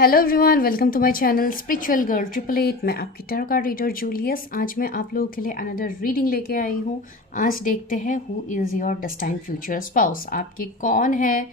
Hello everyone, welcome to my channel spiritual girl 888। मैं आपकी tarot card reader Julius. आज मैं आप लोगों के लिए अनदर रीडिंग लेके आई हूँ। आज देखते हैं who is your destined future spouse. आपके कौन है,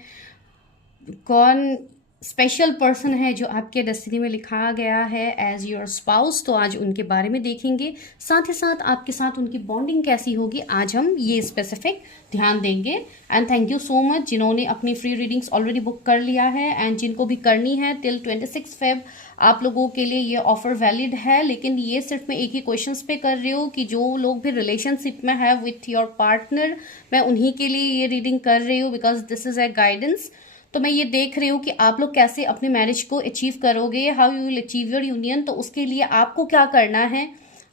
कौन स्पेशल पर्सन है जो आपके डेस्टिनी में लिखा गया है एज योर स्पाउस। तो आज उनके बारे में देखेंगे, साथ ही साथ आपके साथ उनकी बॉन्डिंग कैसी होगी, आज हम ये स्पेसिफिक ध्यान देंगे। And thank you so much जिन्होंने अपनी फ्री रीडिंग्स ऑलरेडी बुक कर लिया है एंड जिनको भी करनी है टिल 26 फेब आप लोगों के लिए ये ऑफर वैलिड है। लेकिन ये सिर्फ मैं एक ही क्वेश्चन पे कर रही हूँ कि जो लोग भी रिलेशनशिप में है विथ योर पार्टनर, मैं उन्हीं के लिए ये रीडिंग कर रही हूँ because this is a guidance. तो मैं ये देख रही हूँ कि आप लोग कैसे अपने मैरिज को अचीव करोगे, how you will achieve your union. तो उसके लिए आपको क्या करना है,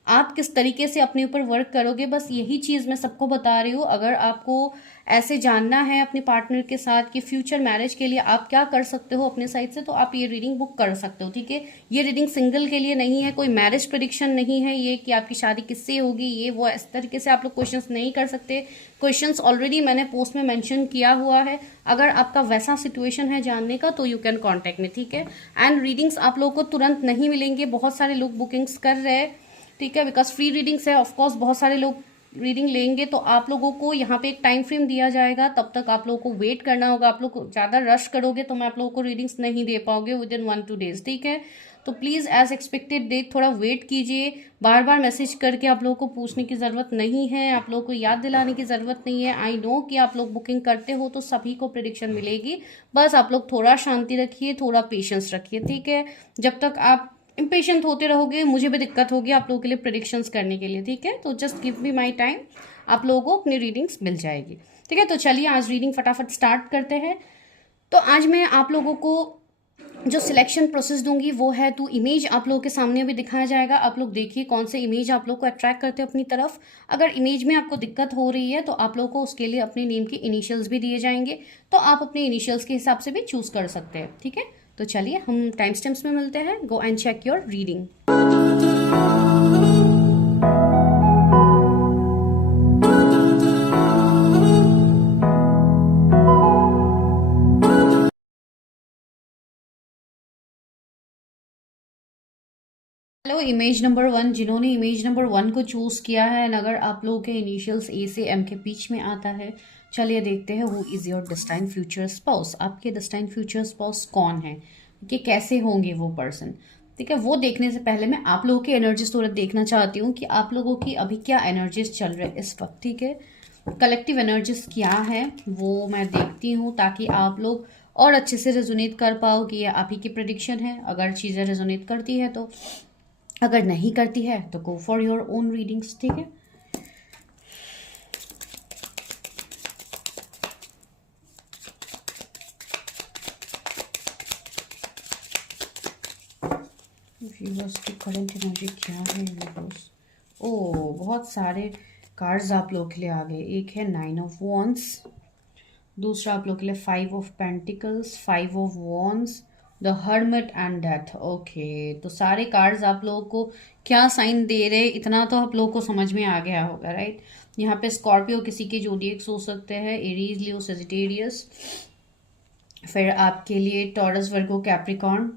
आप किस तरीके से अपने ऊपर वर्क करोगे, बस यही चीज़ मैं सबको बता रही हूँ। अगर आपको ऐसे जानना है अपने पार्टनर के साथ कि फ्यूचर मैरिज के लिए आप क्या कर सकते हो अपने साइड से, तो आप ये रीडिंग बुक कर सकते हो। ठीक है, ये रीडिंग सिंगल के लिए नहीं है, कोई मैरिज प्रेडिक्शन नहीं है ये कि आपकी शादी किससे होगी, ये वो इस तरीके से आप लोग क्वेश्चंस नहीं कर सकते। क्वेश्चंस ऑलरेडी मैंने पोस्ट में मेंशन किया हुआ है। अगर आपका वैसा सिचुएशन है जानने का तो यू कैन कॉन्टेक्ट मी। ठीक है, एंड रीडिंग्स आप लोगों को तुरंत नहीं मिलेंगे, बहुत सारे लोग बुकिंग्स कर रहे हैं। ठीक है, बिकॉज फ्री रीडिंग्स है, ऑफकोर्स बहुत सारे लोग रीडिंग लेंगे, तो आप लोगों को यहाँ पे एक टाइम फ्रेम दिया जाएगा, तब तक आप लोगों को वेट करना होगा। आप लोग ज़्यादा रश करोगे तो मैं आप लोगों को रीडिंग्स नहीं दे पाओगे विद इन 1-2 डेज। ठीक है, तो प्लीज़ एज एक्सपेक्टेड डेट थोड़ा वेट कीजिए। बार बार मैसेज करके आप लोगों को पूछने की ज़रूरत नहीं है, आप लोगों को याद दिलाने की ज़रूरत नहीं है। आई नो कि आप लोग बुकिंग करते हो तो सभी को प्रेडिक्शन मिलेगी, बस आप लोग थोड़ा शांति रखिए, थोड़ा पेशेंस रखिए। ठीक है, जब तक आप इम्पेशेंट होते रहोगे मुझे भी दिक्कत होगी आप लोगों के लिए प्रेडिक्शंस करने के लिए। ठीक है, तो just give me my time, आप लोगों को अपनी रीडिंग्स मिल जाएगी। ठीक है, तो चलिए आज रीडिंग फटाफट स्टार्ट करते हैं। तो आज मैं आप लोगों को जो सिलेक्शन प्रोसेस दूंगी वो है टू इमेज, आप लोगों के सामने भी दिखाया जाएगा। आप लोग देखिए कौन से इमेज आप लोग को अट्रैक्ट करते हैं अपनी तरफ। अगर इमेज में आपको दिक्कत हो रही है तो आप लोगों को उसके लिए अपने नेम के इनिशियल्स भी दिए जाएंगे, तो आप अपने इनिशियल्स के हिसाब से भी चूज कर सकते हैं। ठीक है, तो चलिए हम टाइम स्टैम्प्स में मिलते हैं। Go and check your reading. Hello image number 1, जिन्होंने इमेज नंबर 1 को चूज किया है, एंड अगर आप लोगों के इनिशियल्स ए से एम के बीच में आता है, चलिए देखते हैं who is your destined future spouse. आपके डेस्टाइन्ड फ्यूचर स्पाउस कौन है, कि कैसे होंगे वो पर्सन। ठीक है, वो देखने से पहले मैं आप लोगों की एनर्जीज थोड़ा देखना चाहती हूँ कि आप लोगों की अभी क्या एनर्जीज चल रहे हैं इस वक्त। ठीक है, कलेक्टिव एनर्जीज क्या है वो मैं देखती हूँ, ताकि आप लोग और अच्छे से रेजोनेट कर पाओ कि ये आप ही की प्रेडिक्शन है। अगर चीज़ें रेजोनेट करती है तो, अगर नहीं करती है तो go for your own readings. ठीक है, व्यूअर्स की करंट एनर्जी क्या है व्यूअर्स। ओ, बहुत सारे कार्ड्स आप लोग के लिए आ गए। एक है 9 ऑफ वॉन्ड्स, दूसरा आप लोग के लिए 5 of pentacles, 5 of wands, the hermit and death. Okay, तो सारे कार्ड्स आप लोगों को क्या साइन दे रहे, इतना तो आप लोगों को समझ में आ गया होगा, राइट। यहाँ पे स्कॉर्पियो किसी के जोडिएक्स हो सकते हैं, एरीज, लियो, सेजिटेरियस। फिर आपके लिए टॉरस, वर्गो, कैप्रिकॉर्न।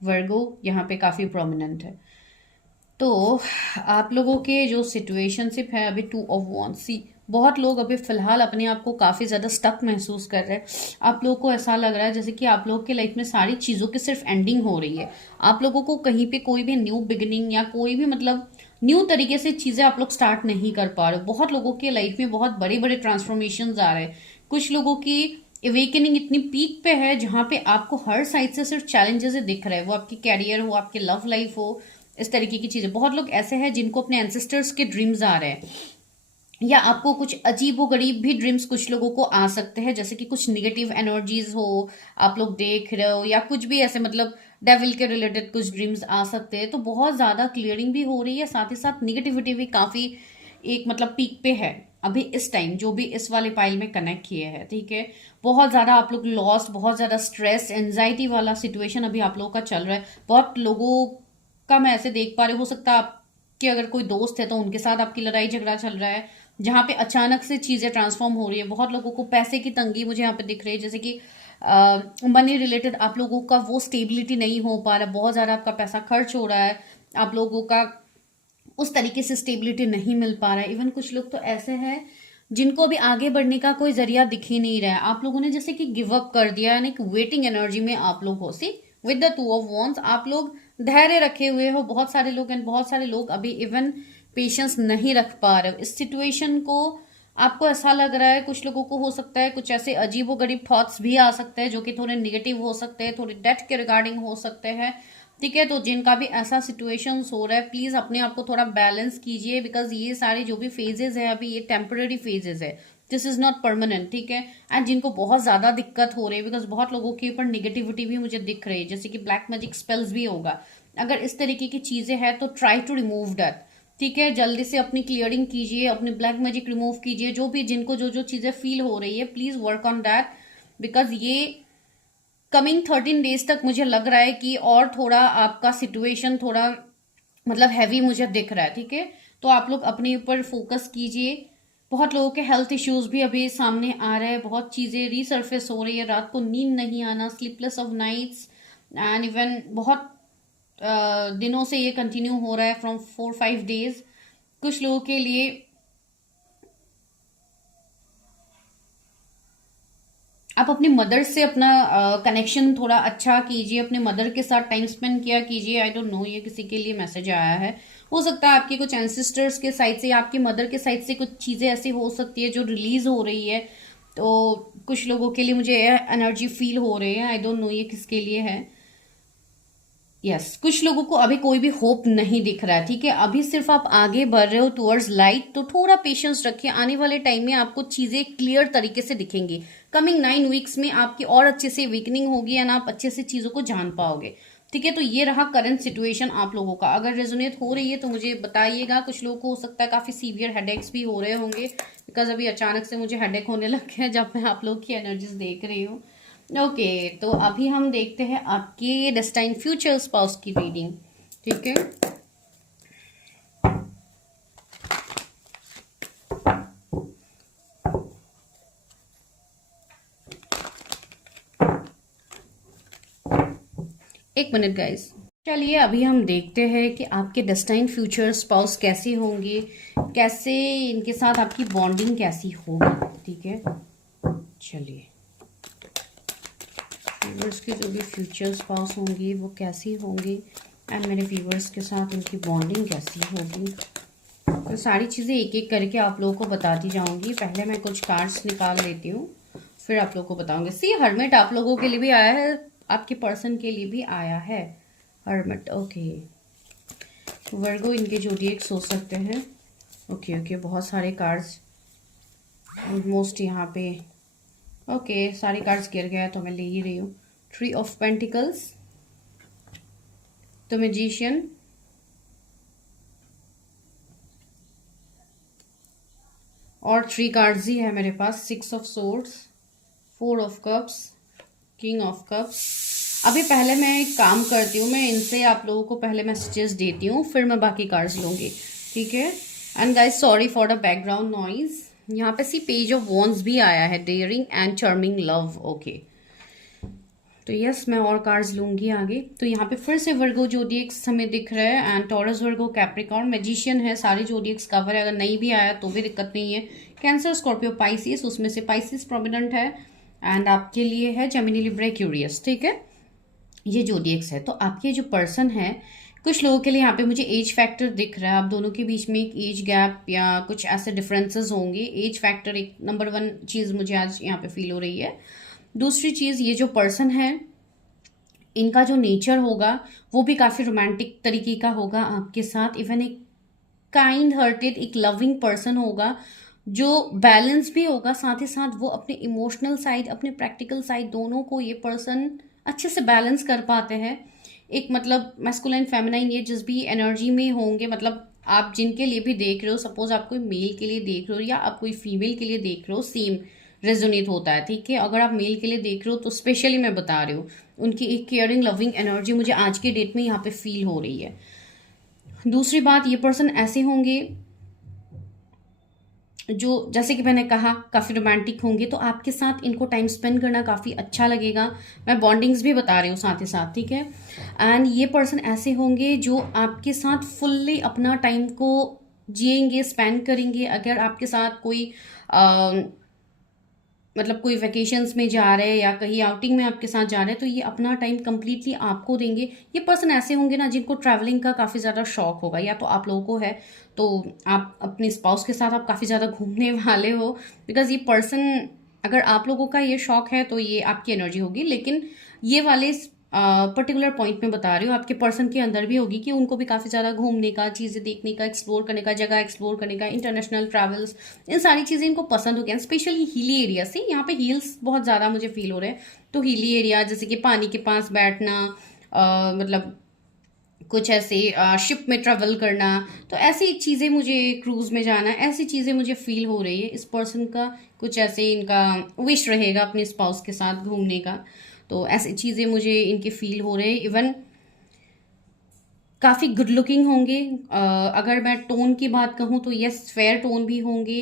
वर्गो यहाँ पे काफ़ी प्रोमिनेंट है। तो आप लोगों के जो सिचुएशनशिप है अभी 2 ऑफ वॉन्ड्स, सी बहुत लोग अभी फिलहाल अपने आप को काफ़ी ज़्यादा स्टक महसूस कर रहे हैं। आप लोगों को ऐसा लग रहा है जैसे कि आप लोगों के लाइफ में सारी चीज़ों की सिर्फ एंडिंग हो रही है। आप लोगों को कहीं पे कोई भी न्यू बिगिनिंग या कोई भी मतलब न्यू तरीके से चीज़ें आप लोग स्टार्ट नहीं कर पा रहे हो। बहुत लोगों के लाइफ में बहुत बड़े बड़े ट्रांसफॉर्मेशन आ रहे हैं। कुछ लोगों की अवेकनिंग इतनी पीक पे है जहाँ पे आपको हर साइड से सिर्फ चैलेंजेस दिख रहे हैं, वो आपकी कैरियर हो, आपके लव लाइफ हो, इस तरीके की चीजें। बहुत लोग ऐसे हैं जिनको अपने एंसेस्टर्स के ड्रीम्स आ रहे हैं, या आपको कुछ अजीबो गरीब भी ड्रीम्स कुछ लोगों को आ सकते हैं, जैसे कि कुछ निगेटिव एनर्जीज हो आप लोग देख रहे हो, या कुछ भी ऐसे मतलब डेविल के रिलेटेड कुछ ड्रीम्स आ सकते हैं। तो बहुत ज्यादा क्लियरिंग भी हो रही है, साथ ही साथ निगेटिविटी भी काफी एक मतलब पीक पे है अभी इस टाइम, जो भी इस वाले पाइल में कनेक्ट किए हैं। ठीक है, बहुत ज्यादा आप लोग लॉस, बहुत ज्यादा स्ट्रेस, एंजाइटी वाला सिचुएशन अभी आप लोगों का चल रहा है। बहुत लोगों का मैं ऐसे देख पा रही, हो सकता है आपके अगर कोई दोस्त है तो उनके साथ आपकी लड़ाई झगड़ा चल रहा है, जहाँ पे अचानक से चीजें ट्रांसफॉर्म हो रही है। बहुत लोगों को पैसे की तंगी मुझे यहाँ पे दिख रही है, जैसे कि मनी रिलेटेड आप लोगों का वो स्टेबिलिटी नहीं हो पा रहा, बहुत ज़्यादा आपका पैसा खर्च हो रहा है, आप लोगों का उस तरीके से स्टेबिलिटी नहीं मिल पा रहा है। इवन कुछ लोग तो ऐसे हैं जिनको भी आगे बढ़ने का कोई जरिया दिख ही नहीं रहा है, आप लोगों ने जैसे कि गिव अप कर दिया, यानी कि वेटिंग एनर्जी में आप लोग हो। सी विद द 2 of Wands आप लोग धैर्य रखे हुए हो, बहुत सारे लोग एंड बहुत सारे लोग अभी इवन पेशेंस नहीं रख पा रहे हो इस सिचुएशन को। आपको ऐसा लग रहा है, कुछ लोगों को हो सकता है कुछ ऐसे अजीबो गरीब थॉट्स भी आ सकते हैं जो कि थोड़े निगेटिव हो सकते हैं, थोड़े डेथ के रिगार्डिंग हो सकते हैं, ठीक है। तो जिनका भी ऐसा सिचुएशंस हो रहा है, प्लीज अपने आप को थोड़ा बैलेंस कीजिए, बिकॉज ये सारे जो भी फेजेस है अभी ये टेम्पररी फेजेस है, दिस इज नॉट परमानेंट, ठीक है। एंड जिनको बहुत ज्यादा दिक्कत हो रही है, बिकॉज बहुत लोगों के ऊपर निगेटिविटी भी मुझे दिख रही है, जैसे कि ब्लैक मैजिक स्पेल्स भी होगा, अगर इस तरीके की चीजें हैं तो ट्राई टू रिमूव दैट, ठीक है। जल्दी से अपनी क्लियरिंग कीजिए, अपनी ब्लैक मैजिक रिमूव कीजिए, जो भी जिनको जो जो चीजें फील हो रही है please work on that, because ये कमिंग 13 days तक मुझे लग रहा है कि और थोड़ा आपका सिचुएशन थोड़ा मतलब हैवी मुझे दिख रहा है, ठीक है। तो आप लोग अपने ऊपर फोकस कीजिए। बहुत लोगों के हेल्थ इश्यूज भी अभी सामने आ रहे हैं, बहुत चीजें रीसर्फेस हो रही है, रात को नींद नहीं आना, sleepless of nights, and even बहुत दिनों से ये कंटिन्यू हो रहा है फ्रॉम 4-5 days। कुछ लोगों के लिए आप अपनी मदर से अपना कनेक्शन थोड़ा अच्छा कीजिए, अपने मदर के साथ टाइम स्पेंड किया कीजिए। आई डोंट नो ये किसी के लिए मैसेज आया है, हो सकता है आपके कुछ एंसेस्टर्स के साइड से या आपकी मदर के साइड से कुछ चीजें ऐसी हो सकती है जो रिलीज हो रही है। तो कुछ लोगों के लिए मुझे एनर्जी फील हो रही है, आई डोंट नो ये किसके लिए है। यस कुछ लोगों को अभी कोई भी होप नहीं दिख रहा है, ठीक है। अभी सिर्फ आप आगे बढ़ रहे हो टुवर्ड्स लाइट, तो थोड़ा पेशेंस रखिए, आने वाले टाइम में आपको चीजें क्लियर तरीके से दिखेंगी। कमिंग 9 weeks में आपकी और अच्छे से वीकनिंग होगी एंड आप अच्छे से चीजों को जान पाओगे, ठीक है। तो ये रहा करंट सिचुएशन आप लोगों का, अगर रेजोनेट हो रही है तो मुझे बताइएगा। कुछ लोगों को हो सकता है काफी सीवियर हेडेक्स भी हो रहे होंगे, बिकॉज अभी अचानक से मुझे हेडेक होने लग गया जब मैं आप लोग की एनर्जीज देख रही हूँ। ओके तो अभी हम देखते हैं आपके डेस्टाइन फ्यूचर स्पाउस की रीडिंग, ठीक है। एक मिनट गाइस, चलिए अभी हम देखते हैं कि आपके डेस्टाइन फ्यूचर स्पाउस कैसे होंगे, कैसे इनके साथ आपकी बॉन्डिंग कैसी होगी, ठीक है। चलिए व्यूवर्स की जो भी फ्यूचर स्पाउस होंगी वो कैसी होंगी एंड मेरे व्यूवर्स के साथ इनकी बॉन्डिंग कैसी होगी, तो सारी चीज़ें एक एक करके आप लोगों को बताती जाऊंगी। पहले मैं कुछ कार्ड्स निकाल लेती हूँ, फिर आप लोगों को बताऊंगी। सी हर्मिट आप लोगों के लिए भी आया है, आपके पर्सन के लिए भी आया है हर्मिट, ओके। वर्गो इनके जोडिएक्स हो सकते हैं, ओके ओके। बहुत सारे कार्ड्स ऑलमोस्ट यहाँ पे, ओके सारे कार्ड्स गिर गए तो मैं ले ही रही हूँ। 3 of Pentacles, द मैजिशियन, और 3 कार्ड्स ही है मेरे पास, 6 of Swords, 4 of Cups, King of Cups। अभी पहले मैं एक काम करती हूँ, मैं इनसे आप लोगों को पहले मैसेजेस देती हूँ, फिर मैं बाकी कार्ड्स लूंगी, ठीक है। And guys sorry for the background noise. यहाँ पे सी पेज ऑफ वॉन्ड्स भी आया है, daring and charming love, okay. तो यस मैं और कार्ड्स लूंगी आगे। तो यहाँ पे फिर से वर्गो जोडिएक्स हमें दिख रहा है and taurus, Virgo, Capricorn, magician है, सारे जोडिएक्स कवर है, अगर नहीं भी आया तो भी दिक्कत नहीं है। कैंसर, स्कॉर्पियो, पाइसिस, उसमें से पाइसिस प्रोमिनेंट है एंड आपके लिए है जेमिनी, लिब्रा, एक्वेरियस, ठीक है। ये जोडिएक्स है। तो आपके जो पर्सन है, कुछ लोगों के लिए यहाँ पे मुझे एज फैक्टर दिख रहा है, आप दोनों के बीच में एक एज गैप या कुछ ऐसे डिफरेंसेस होंगे। एज फैक्टर एक नंबर 1 चीज़ मुझे आज यहाँ पे फील हो रही है। दूसरी चीज़, ये जो पर्सन है इनका जो नेचर होगा वो भी काफ़ी रोमांटिक तरीके का होगा आपके साथ। इवन एक काइंड हार्टेड, एक लविंग पर्सन होगा जो बैलेंस भी होगा, साथ ही साथ वो अपने इमोशनल साइड, अपने प्रैक्टिकल साइड, दोनों को ये पर्सन अच्छे से बैलेंस कर पाते हैं। एक मतलब मैस्कुलाइन फेमिनाइन ये जिस भी एनर्जी में होंगे, मतलब आप जिनके लिए भी देख रहे हो, सपोज आप कोई मेल के लिए देख रहे हो या आप कोई फीमेल के लिए देख रहे हो, सेम रेजोनेट होता है, ठीक है। अगर आप मेल के लिए देख रहे हो तो स्पेशली मैं बता रही हूँ, उनकी एक केयरिंग लविंग एनर्जी मुझे आज के डेट में यहाँ पे फील हो रही है। दूसरी बात, ये पर्सन ऐसे होंगे जो जैसे कि मैंने कहा काफ़ी रोमांटिक होंगे, तो आपके साथ इनको टाइम स्पेंड करना काफ़ी अच्छा लगेगा। मैं बॉन्डिंग्स भी बता रही हूँ साथ ही साथ, ठीक है। एंड ये पर्सन ऐसे होंगे जो आपके साथ फुल्ली अपना टाइम को जिएंगे, स्पेंड करेंगे। अगर आपके साथ कोई मतलब कोई वैकेशंस में जा रहे हैं या कहीं आउटिंग में आपके साथ जा रहे हैं, तो ये अपना टाइम कंप्लीटली आपको देंगे। ये पर्सन ऐसे होंगे ना जिनको ट्रैवलिंग का काफ़ी ज़्यादा शौक होगा, या तो आप लोगों को है तो आप अपने स्पाउस के साथ आप काफ़ी ज़्यादा घूमने वाले हो, बिकॉज ये पर्सन, अगर आप लोगों का ये शौक है तो ये आपकी एनर्जी होगी। लेकिन ये वाले पर्टिकुलर पॉइंट में बता रही हूँ, आपके पर्सन के अंदर भी होगी कि उनको भी काफ़ी ज़्यादा घूमने का, चीज़ें देखने का, एक्सप्लोर करने का, जगह एक्सप्लोर करने का, इंटरनेशनल ट्रैवल्स, इन सारी चीज़ें इनको पसंद हो गया। स्पेशली हिली एरिया से, यहाँ पे हिल्स बहुत ज़्यादा मुझे फील हो रहे हैं, तो हिली एरिया जैसे कि पानी के पास बैठना, मतलब कुछ ऐसे शिप में ट्रैवल करना, तो ऐसी चीज़ें मुझे, क्रूज में जाना, ऐसी चीज़ें मुझे फील हो रही है। इस पर्सन का कुछ ऐसे इनका विश रहेगा अपने स्पाउस के साथ घूमने का, तो ऐसी चीज़ें मुझे इनके फील हो रहे हैं। इवन काफ़ी गुड लुकिंग होंगे। अगर मैं टोन की बात कहूँ तो यस, फेयर टोन भी होंगे,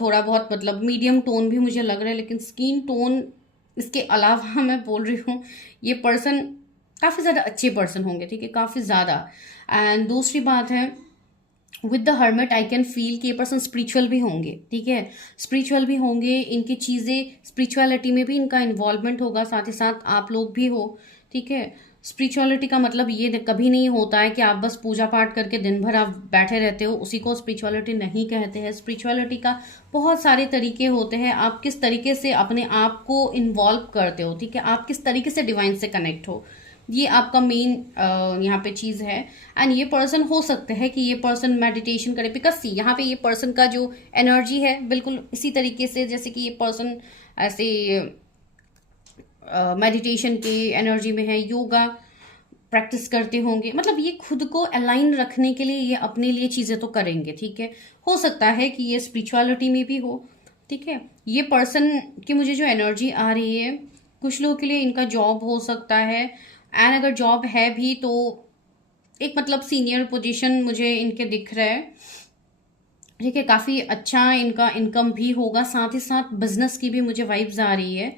थोड़ा बहुत मतलब मीडियम टोन भी मुझे लग रहा है। लेकिन स्किन टोन इसके अलावा मैं बोल रही हूँ, ये पर्सन काफ़ी ज़्यादा अच्छे पर्सन होंगे, ठीक है, काफ़ी ज़्यादा। एंड दूसरी बात है, with the hermit I can feel कि ये पर्सन स्पिरिचुअल भी होंगे, ठीक है, स्पिरिचुअल भी होंगे। इनकी चीज़ें, स्पिरिचुअलिटी में भी इनका इन्वॉल्वमेंट होगा, साथ ही साथ आप लोग भी हो, ठीक है। स्पिरिचुअलिटी का मतलब ये कभी नहीं होता है कि आप बस पूजा पाठ करके दिन भर आप बैठे रहते हो, उसी को स्पिरिचुअलिटी नहीं कहते हैं। स्पिरिचुअलिटी का बहुत सारे तरीके होते हैं, आप किस तरीके से अपने आप को इन्वॉल्व करते हो, ठीक है, आप किस तरीके से डिवाइन से कनेक्ट हो, ये आपका मेन यहाँ पे चीज़ है। एंड ये पर्सन हो सकते हैं कि ये पर्सन मेडिटेशन करे, बिकॉज सी यहाँ पे ये पर्सन का जो एनर्जी है बिल्कुल इसी तरीके से जैसे कि ये पर्सन ऐसे मेडिटेशन के एनर्जी में है, योगा प्रैक्टिस करते होंगे, मतलब ये खुद को अलाइन रखने के लिए ये अपने लिए चीज़ें तो करेंगे, ठीक है। हो सकता है कि ये स्पिरिचुअलिटी में भी हो, ठीक है। ये पर्सन की मुझे जो एनर्जी आ रही है, कुछ लोगों के लिए इनका जॉब हो सकता है। एंड अगर जॉब है भी तो एक मतलब सीनियर पोजीशन मुझे इनके दिख रहा है, ठीक है, काफ़ी अच्छा इनका इनकम भी होगा। साथ ही साथ बिजनेस की भी मुझे वाइब्स आ रही है।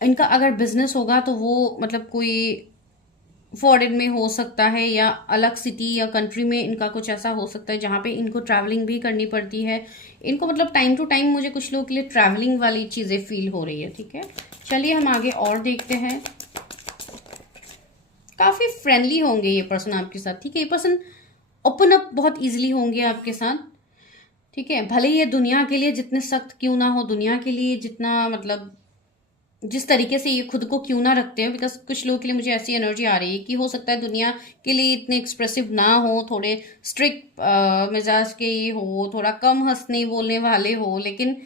इनका अगर बिजनेस होगा तो वो मतलब कोई फॉरेन में हो सकता है, या अलग सिटी या कंट्री में इनका कुछ ऐसा हो सकता है जहाँ पे इनको ट्रैवलिंग भी करनी पड़ती है। इनको मतलब टाइम टू टाइम मुझे कुछ लोगों के लिए ट्रैवलिंग वाली चीज़ें फील हो रही है, ठीक है। चलिए हम आगे और देखते हैं। काफ़ी फ्रेंडली होंगे ये पर्सन आपके साथ, ठीक है। ये पर्सन ओपन अप बहुत इजीली होंगे आपके साथ, ठीक है। भले ही ये दुनिया के लिए जितने सख्त क्यों ना हो, दुनिया के लिए जितना मतलब जिस तरीके से ये खुद को क्यों ना रखते हो, बिकॉज कुछ लोगों के लिए मुझे ऐसी एनर्जी आ रही है कि हो सकता है दुनिया के लिए इतने एक्सप्रेसिव ना हो, थोड़े स्ट्रिक्ट मिजाज के ये हो, थोड़ा कम हंसने बोलने वाले हो, लेकिन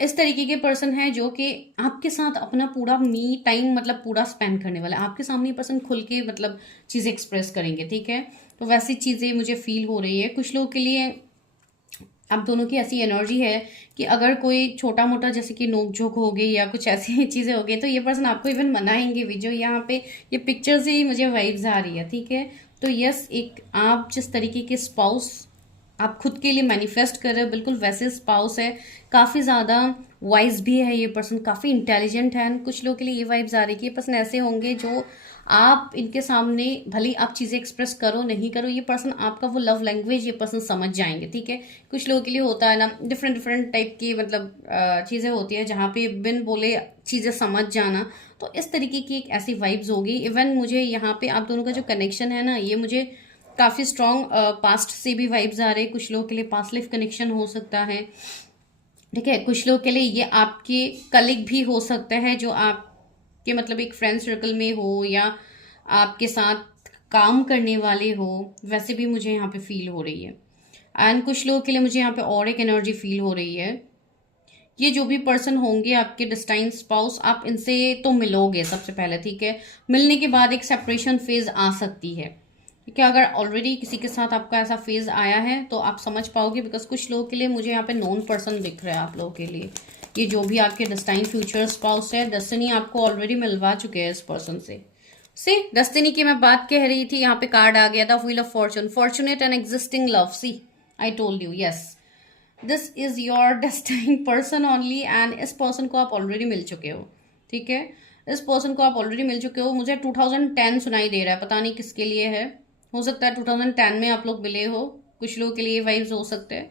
इस तरीके के पर्सन है जो कि आपके साथ अपना पूरा मी टाइम मतलब पूरा स्पेंड करने वाला है। आपके सामने ये पर्सन खुल के मतलब चीज़ें एक्सप्रेस करेंगे, ठीक है। तो वैसी चीज़ें मुझे फील हो रही है। कुछ लोगों के लिए आप दोनों की ऐसी एनर्जी है कि अगर कोई छोटा मोटा जैसे कि नोक झोंक हो गई या कुछ ऐसी चीज़ें हो गई, तो ये पर्सन आपको इवन मनाएंगे भी, जो यहाँ पे ये पिक्चर से ही मुझे वाइब्स आ रही है, ठीक है। तो यस, एक आप जिस तरीके के स्पाउस आप खुद के लिए मैनिफेस्ट कर रहे हो, बिल्कुल वैसे स्पाउस है। काफ़ी ज़्यादा वाइज भी है ये पर्सन, काफ़ी इंटेलिजेंट है। कुछ लोगों के लिए ये वाइब्स आ रही है कि ये पर्सन ऐसे होंगे जो आप इनके सामने भले आप चीज़ें एक्सप्रेस करो नहीं करो, ये पर्सन आपका वो लव लैंग्वेज ये पर्सन समझ जाएंगे, ठीक है। कुछ लोगों के लिए होता है ना, डिफरेंट डिफरेंट टाइप की मतलब चीज़ें होती है जहाँ पे बिन बोले चीज़ें समझ जाना, तो इस तरीके की एक ऐसी वाइब्स होगी। इवन मुझे यहाँ पे आप दोनों का जो कनेक्शन है ना, ये मुझे काफ़ी स्ट्रॉन्ग पास्ट से भी वाइब्स आ रहे हैं। कुछ लोगों के लिए पास्ट लाइफ कनेक्शन हो सकता है, ठीक है। कुछ लोगों के लिए ये आपके कलीग भी हो सकते हैं जो आपके मतलब एक फ्रेंड सर्कल में हो या आपके साथ काम करने वाले हो, वैसे भी मुझे यहाँ पे फील हो रही है। एंड कुछ लोगों के लिए मुझे यहाँ पे और एक एनर्जी फील हो रही है। ये जो भी पर्सन होंगे आपके डेस्टाइन स्पाउस, आप इनसे तो मिलोगे सबसे पहले, ठीक है। मिलने के बाद एक सेपरेशन फेज आ सकती है, ठीक है। अगर ऑलरेडी किसी के साथ आपका ऐसा फेज आया है तो आप समझ पाओगे, बिकॉज कुछ लोगों के लिए मुझे यहाँ पे नॉन पर्सन दिख रहा है आप लोगों के लिए। ये जो भी आपके डेस्टाइन फ्यूचर स्पाउस है, डेस्टिनी आपको ऑलरेडी मिलवा चुके हैं इस पर्सन से डेस्टिनी की मैं बात कह रही थी, यहाँ पे कार्ड आ गया था wheel of fortune, fortunate and existing love. See I told you, yes. This is your destined person only, and इस पर्सन को आप ऑलरेडी मिल चुके हो, ठीक है। इस पर्सन को आप ऑलरेडी मिल चुके हो। मुझे 2010 सुनाई दे रहा है, पता नहीं किसके लिए है। हो सकता है 2010 में आप लोग मिले हो, कुछ लोगों के लिए वाइब्स हो सकते हैं।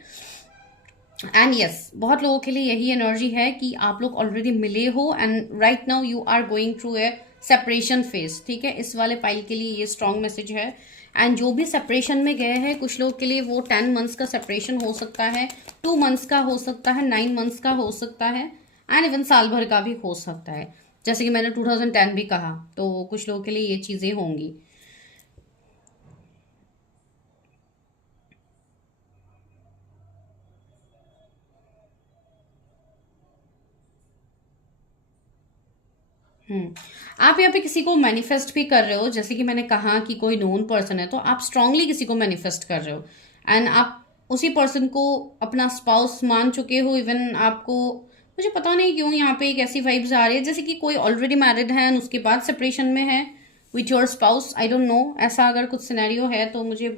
एंड यस, बहुत लोगों के लिए यही एनर्जी है कि आप लोग ऑलरेडी मिले हो and right now you are going through a separation phase, ठीक है। इस वाले पाइल के लिए ये स्ट्रॉन्ग मैसेज है। एंड जो भी सेपरेशन में गए हैं, कुछ लोग के लिए वो 10 मंथ्स का सेपरेशन हो सकता है, 2 मंथ्स का हो सकता है, 9 मंथ्स का हो सकता है, एंड इवन साल भर का भी हो सकता है। जैसे कि मैंने 2010 भी कहा, तो कुछ लोगों के लिए ये चीज़ें होंगी। आप यहाँ पे किसी को मैनिफेस्ट भी कर रहे हो, जैसे कि मैंने कहा कि कोई नोन पर्सन है, तो आप स्ट्रांगली किसी को मैनिफेस्ट कर रहे हो एंड आप उसी पर्सन को अपना स्पाउस मान चुके हो। इवन आपको, मुझे पता नहीं क्यों यहाँ पे एक ऐसी वाइब्स आ रही है जैसे कि कोई ऑलरेडी मैरिड है एंड उसके बाद सेपरेशन में है with your spouse. I don't know, ऐसा अगर कुछ सिनेरियो है तो मुझे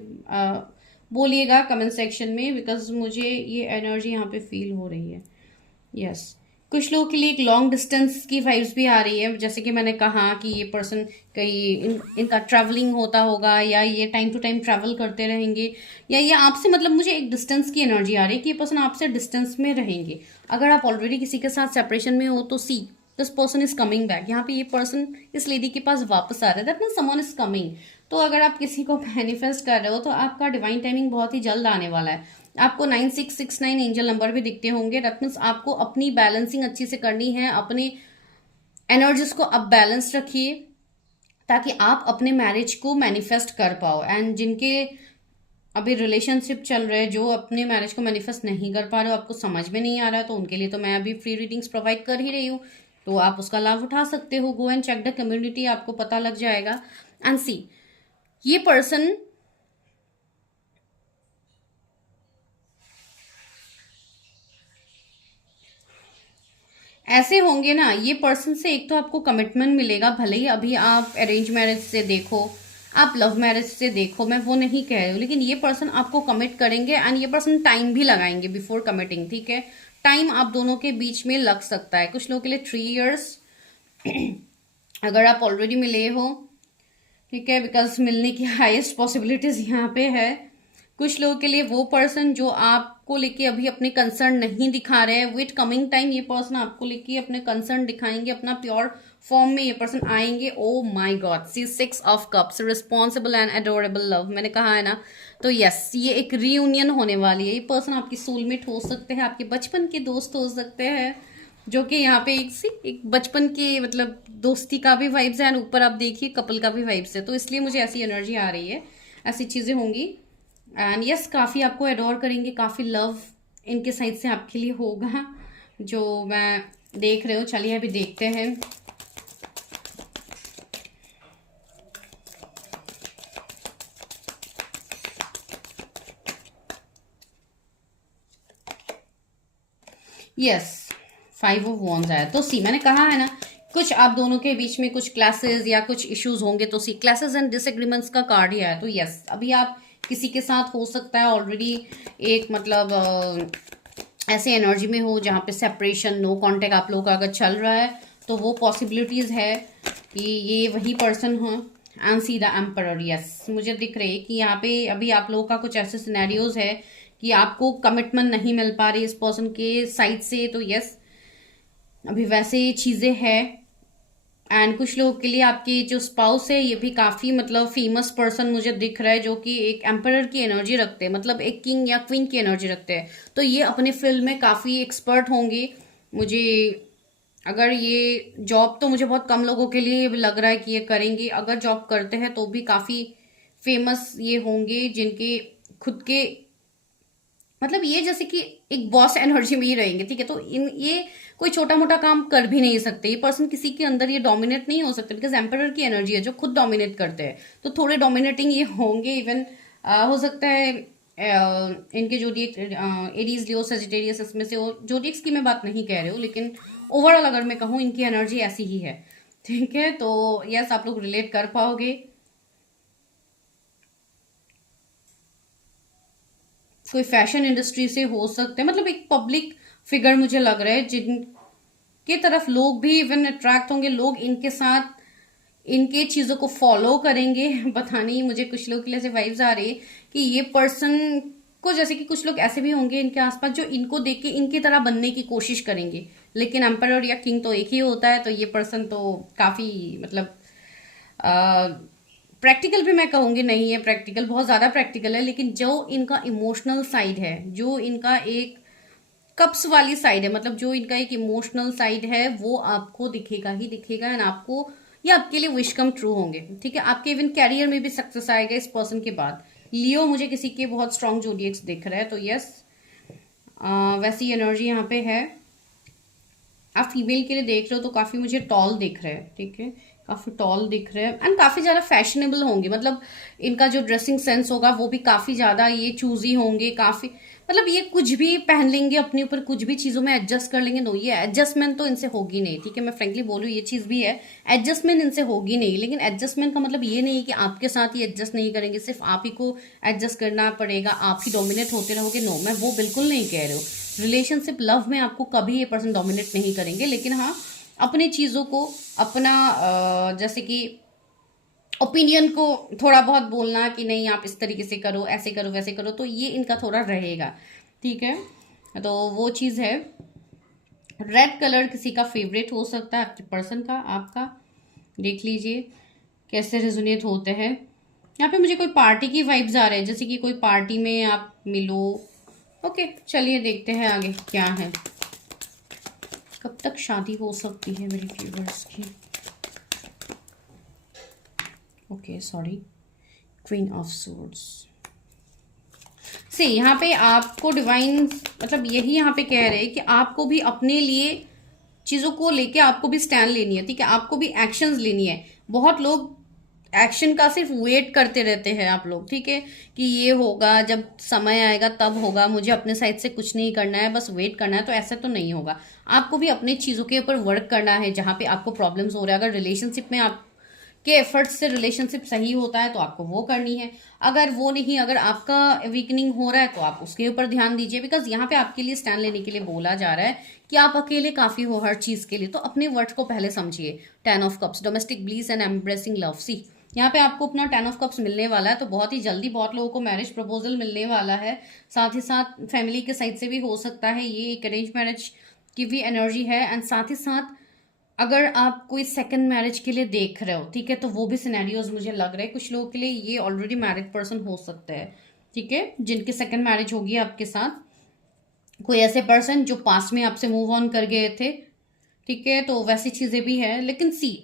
बोलिएगा कमेंट सेक्शन में, बिकॉज मुझे ये एनर्जी यहाँ पे फील हो रही है। यस, कुछ लोगों के लिए एक लॉन्ग डिस्टेंस की वाइब्स भी आ रही है, जैसे कि मैंने कहा कि ये पर्सन कहीं इनका ट्रैवलिंग होता होगा, या ये टाइम टू टाइम ट्रैवल करते रहेंगे, या ये आपसे, मतलब मुझे एक डिस्टेंस की एनर्जी आ रही है कि ये पर्सन आपसे डिस्टेंस में रहेंगे। अगर आप ऑलरेडी किसी के साथ सेपरेशन में हो तो see this person is coming back. यहाँ पे ये पर्सन इस लेडी के पास वापस आ रहा है, that means someone is coming. तो अगर आप किसी को मैनिफेस्ट कर रहे हो तो आपका डिवाइन टाइमिंग बहुत ही जल्द आने वाला है। आपको 9669 एंजल नंबर भी दिखते होंगे, दैट मीन्स आपको अपनी बैलेंसिंग अच्छी से करनी है, अपने एनर्जीज को अब बैलेंस रखिए ताकि आप अपने मैरिज को मैनिफेस्ट कर पाओ। एंड जिनके अभी रिलेशनशिप चल रहे हैं, जो अपने मैरिज को मैनिफेस्ट नहीं कर पा रहे हो, आपको समझ में नहीं आ रहा है, तो उनके लिए तो मैं अभी फ्री रीडिंग्स प्रोवाइड कर ही रही हूँ, तो आप उसका लाभ उठा सकते हो। Go and check the community, आपको पता लग जाएगा। एंड सी, ये पर्सन ऐसे होंगे ना, ये पर्सन से एक तो आपको कमिटमेंट मिलेगा, भले ही अभी आप अरेंज मैरिज से देखो, आप लव मैरिज से देखो, मैं वो नहीं कह रही हूँ, लेकिन ये पर्सन आपको कमिट करेंगे एंड ये पर्सन टाइम भी लगाएंगे बिफोर कमिटिंग, ठीक है। टाइम आप दोनों के बीच में लग सकता है, कुछ लोगों के लिए 3 years अगर आप ऑलरेडी मिले हो, ठीक है, बिकॉज मिलने की हाईएस्ट पॉसिबिलिटीज यहाँ पे है। कुछ लोगों के लिए वो पर्सन जो आपको लेके अभी अपने कंसर्न नहीं दिखा रहे हैं, विथ कमिंग टाइम ये पर्सन आपको लेके अपने कंसर्न दिखाएंगे, अपना प्योर फॉर्म में ये पर्सन आएंगे। Oh my god, see 6 of Cups, responsible and adorable love, मैंने कहा है ना। तो यस, ये एक रीयूनियन होने वाली है। ये पर्सन आपकी सोलमेट हो सकते हैं, आपके बचपन के दोस्त हो सकते हैं, जो कि यहाँ पे एक बचपन के मतलब दोस्ती का भी वाइब्स है एंड ऊपर आप देखिए कपल का भी वाइब्स है, तो इसलिए मुझे ऐसी एनर्जी आ रही है, ऐसी चीज़ें होंगी। एंड यस, काफ़ी आपको एडोर करेंगे, काफ़ी लव इनके साइड से आपके लिए होगा, जो मैं देख रहे हो। चलिए अभी देखते हैं। यस, 5 of Wands आया, तो सी मैंने कहा है ना, कुछ आप दोनों के बीच में कुछ क्लासेस या कुछ इश्यूज होंगे, तो सी क्लासेस एंड डिसएग्रीमेंट्स का कार्ड ही आया। तो यस, अभी आप किसी के साथ हो सकता है ऑलरेडी एक मतलब ऐसे एनर्जी में हो जहाँ पे सेपरेशन, नो कांटेक्ट आप लोगों का अगर चल रहा है, तो वो पॉसिबिलिटीज है कि ये वही पर्सन हो। And see the emperor, yes, मुझे दिख रही है कि यहाँ पे अभी आप लोगों का कुछ ऐसे सिनेरियोज है कि आपको कमिटमेंट नहीं मिल पा रही इस पर्सन के साइड से, तो यस, अभी वैसे चीजें हैं। एंड कुछ लोगों के लिए आपकी जो स्पाउस है ये भी काफी मतलब फेमस पर्सन मुझे दिख रहा है, जो कि एक एम्परर की एनर्जी रखते हैं, मतलब एक किंग या क्वीन की एनर्जी रखते हैं, तो ये अपने फील्ड में काफी एक्सपर्ट होंगे। मुझे अगर ये जॉब, तो मुझे बहुत कम लोगों के लिए लग रहा है कि ये करेंगे, अगर जॉब करते हैं तो भी काफी फेमस ये होंगे, जिनके खुद के मतलब ये जैसे कि एक बॉस एनर्जी में ही रहेंगे, ठीक है। तो इन ये कोई छोटा मोटा काम कर भी नहीं सकते, ये पर्सन किसी के अंदर ये डोमिनेट नहीं हो सकते, बिकॉज एम्परर की एनर्जी है जो खुद डोमिनेट करते हैं, तो थोड़े डोमिनेटिंग ये होंगे। इवन हो सकता है इनके जोडिएक एरीज, लियो, सेजिटेरियस, इसमें से जोडिएक्स की मैं बात नहीं कह रही हूँ, लेकिन ओवरऑल अगर मैं कहूँ इनकी एनर्जी ऐसी ही है, ठीक है। तो यस, आप लोग रिलेट कर पाओगे। कोई फैशन इंडस्ट्री से हो सकते हैं, मतलब एक पब्लिक फिगर मुझे लग रहा है जिनके तरफ लोग भी इवन अट्रैक्ट होंगे, लोग इनके साथ इनके चीजों को फॉलो करेंगे। पता नहीं, मुझे कुछ लोग के लिए ऐसे वाइब्स आ रही है कि ये पर्सन को, जैसे कि कुछ लोग ऐसे भी होंगे इनके आसपास जो इनको देख के इनकी तरह बनने की कोशिश करेंगे, लेकिन एम्परर या किंग तो एक ही होता है, तो ये पर्सन तो काफी मतलब प्रैक्टिकल भी मैं कहूंगी नहीं है, प्रैक्टिकल बहुत ज्यादा प्रैक्टिकल है, लेकिन जो इनका इमोशनल साइड है, जो इनका एक कप्स वाली साइड है, मतलब जो इनका एक इमोशनल साइड है, वो आपको दिखेगा ही दिखेगा, एंड आपको ये आपके लिए विश कम ट्रू होंगे। ठीक है, आपके इवन कैरियर में भी सक्सेस आएगा इस पर्सन के बाद। लियो मुझे किसी के बहुत स्ट्रॉन्ग जोडिएक्स दिख रहा है, तो यस वैसी एनर्जी यहाँ पे है। आप फीमेल के लिए देख रहे हो तो काफी मुझे टॉल दिख रहा है, ठीक है, काफी टॉल दिख रहे हैं एंड काफी ज्यादा फैशनेबल होंगे, मतलब इनका जो ड्रेसिंग सेंस होगा वो भी काफी ज्यादा ये चूजी होंगे, काफी मतलब ये कुछ भी पहन लेंगे अपने ऊपर, कुछ भी चीजों में एडजस्ट कर लेंगे। नो, ये एडजस्टमेंट तो इनसे होगी नहीं, ठीक है, मैं फ्रेंकली बोलूँ ये चीज भी है, एडजस्टमेंट इनसे होगी नहीं। लेकिन एडजस्टमेंट का मतलब ये नहीं कि आपके साथ ही एडजस्ट नहीं करेंगे, सिर्फ आप ही को एडजस्ट करना पड़ेगा, आप ही डोमिनेट होते रहोगे। नो, मैं वो बिल्कुल नहीं कह रही हूँ। रिलेशनशिप लव में आपको कभी ये पर्सन डोमिनेट नहीं करेंगे, लेकिन हाँ अपनी चीजों को अपना जैसे कि ओपिनियन को थोड़ा बहुत बोलना कि नहीं आप इस तरीके से करो, ऐसे करो, वैसे करो, तो ये इनका थोड़ा रहेगा, ठीक है। तो वो चीज़ है। रेड कलर किसी का फेवरेट हो सकता है, आपके पर्सन का, आपका। देख लीजिए कैसे रेजोनेट होते हैं। यहाँ पे मुझे कोई पार्टी की वाइब्स आ रहे हैं, जैसे कि कोई पार्टी में आप मिलो। ओके, चलिए देखते हैं आगे क्या है। कब तक शादी हो सकती है मेरे व्यूअर्स की? Okay sorry, queen of swords से यहाँ पे आपको डिवाइन मतलब यही यहाँ पे कह रहे हैं कि आपको भी अपने लिए चीजों को लेके आपको भी स्टैंड लेनी है, ठीक है, आपको भी एक्शंस लेनी है। बहुत लोग एक्शन का सिर्फ वेट करते रहते हैं आप लोग, ठीक है, कि ये होगा, जब समय आएगा तब होगा, मुझे अपने साइड से कुछ नहीं करना है, बस वेट करना है। तो ऐसा तो नहीं होगा, आपको भी अपनी चीजों के ऊपर वर्क करना है। जहां पे आपको प्रॉब्लम्स हो रहा है, अगर रिलेशनशिप में आप के एफर्ट्स से रिलेशनशिप सही होता है तो आपको वो करनी है, अगर वो नहीं, अगर आपका वीकनिंग हो रहा है तो आप उसके ऊपर ध्यान दीजिए। बिकॉज यहाँ पे आपके लिए स्टैंड लेने के लिए बोला जा रहा है कि आप अकेले काफी हो हर चीज के लिए, तो अपने वर्ड्स को पहले समझिए। 10 of cups, domestic bliss and embracing love. See यहाँ पे आपको अपना 10 ऑफ कप्स मिलने वाला है, तो बहुत ही जल्दी बहुत लोगों को मैरिज प्रपोजल मिलने वाला है। साथ ही साथ फैमिली के साइड से भी हो सकता है, ये एक अरेंज मैरिज की भी एनर्जी है। एंड साथ ही साथ अगर आप कोई सेकंड मैरिज के लिए देख रहे हो, ठीक है, तो वो भी सिनेरियोज मुझे लग रहा है कुछ लोगों के लिए ये ऑलरेडी मैरिड पर्सन हो सकता है, ठीक है, जिनकी सेकंड मैरिज होगी आपके साथ। कोई ऐसे पर्सन जो पास में आपसे मूव ऑन कर गए थे, ठीक है, तो वैसी चीजें भी है। लेकिन सी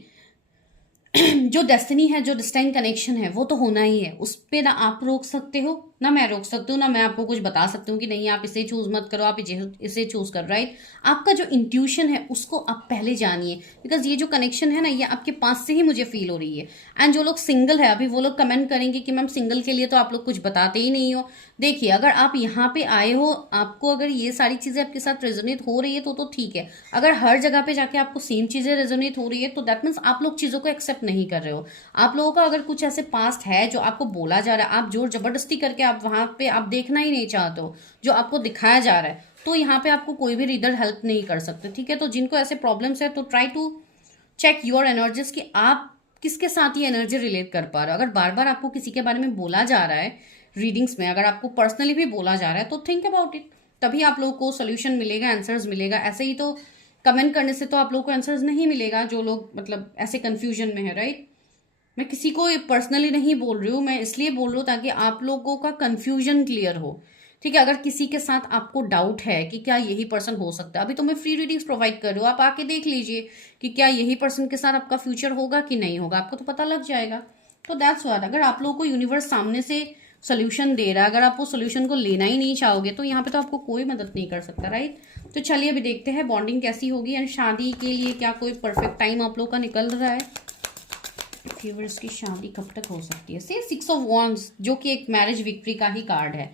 जो डेस्टिनी है, जो डिस्टाइन कनेक्शन है, वो तो होना ही है, उस पे ना आप रोक सकते हो, ना मैं रोक सकती हूँ, ना मैं आपको कुछ बता सकती हूँ कि नहीं आप इसे चूज मत करो, आप इसे चूज कर, राइट। आपका जो इंट्यूशन है उसको आप पहले जानिए, बिकॉज ये जो कनेक्शन है ना, ये आपके पास से ही मुझे फील हो रही है। एंड जो लोग सिंगल है अभी, वो लोग कमेंट करेंगे कि मैम सिंगल के लिए तो आप लोग कुछ बताते ही नहीं हो। देखिए, अगर आप यहाँ पे आए हो, आपको अगर ये सारी चीजें आपके साथ रेजोनेट हो रही है तो ठीक है। अगर हर जगह पे जाके आपको सेम चीजें रेजोनेट हो रही है तो दैट मीन्स आप लोग चीजों को एक्सेप्ट नहीं कर रहे हो। आप लोगों का अगर कुछ ऐसे पास्ट है जो आपको बोला जा रहा है, आप जोर जबरदस्ती करके आप वहां पे आप देखना ही नहीं चाहते हो, जो आपको दिखाया जा रहा है, तो यहाँ पे आपको कोई भी रीडर हेल्प नहीं कर सकते, ठीक है। तो जिनको ऐसे प्रॉब्लम्स है तो try to check your energies कि आप किसके साथ ये एनर्जी रिलेट कर पा रहे हो। अगर बार बार आपको किसी के बारे में बोला जा रहा है रीडिंग्स में, अगर आपको पर्सनली भी बोला जा रहा है, तो थिंक अबाउट इट, तभी आप लोगों को सोल्यूशन मिलेगा, आंसर्स मिलेगा। ऐसे ही तो कमेंट करने से तो आप लोगों को आंसर्स नहीं मिलेगा, जो लोग मतलब ऐसे कंफ्यूजन में है, राइट। मैं किसी को पर्सनली नहीं बोल रही हूँ, मैं इसलिए बोल रही हूँ ताकि आप लोगों का कंफ्यूजन क्लियर हो, ठीक है। अगर किसी के साथ आपको डाउट है कि क्या यही पर्सन हो सकता है, अभी तो मैं फ्री रीडिंग्स प्रोवाइड कर रही हूँ, आप आके देख लीजिए कि क्या यही पर्सन के साथ आपका फ्यूचर होगा कि नहीं होगा, आपको तो पता लग जाएगा। तो दैट्स व्हाट, अगर आप लोगों को यूनिवर्स सामने से सोल्यूशन दे रहा है, अगर आप वो सोल्यूशन को लेना ही नहीं चाहोगे तो यहाँ पे तो आपको कोई मदद नहीं कर सकता, राइट। तो चलिए अभी देखते हैं बॉन्डिंग कैसी होगी एंड शादी के लिए क्या कोई परफेक्ट टाइम आप लोग का निकल रहा है। व्यूअर्स की शादी कब तक हो सकती है? से 6 ऑफ वॉन्ड्स, जो कि एक मैरिज विक्ट्री का ही कार्ड है।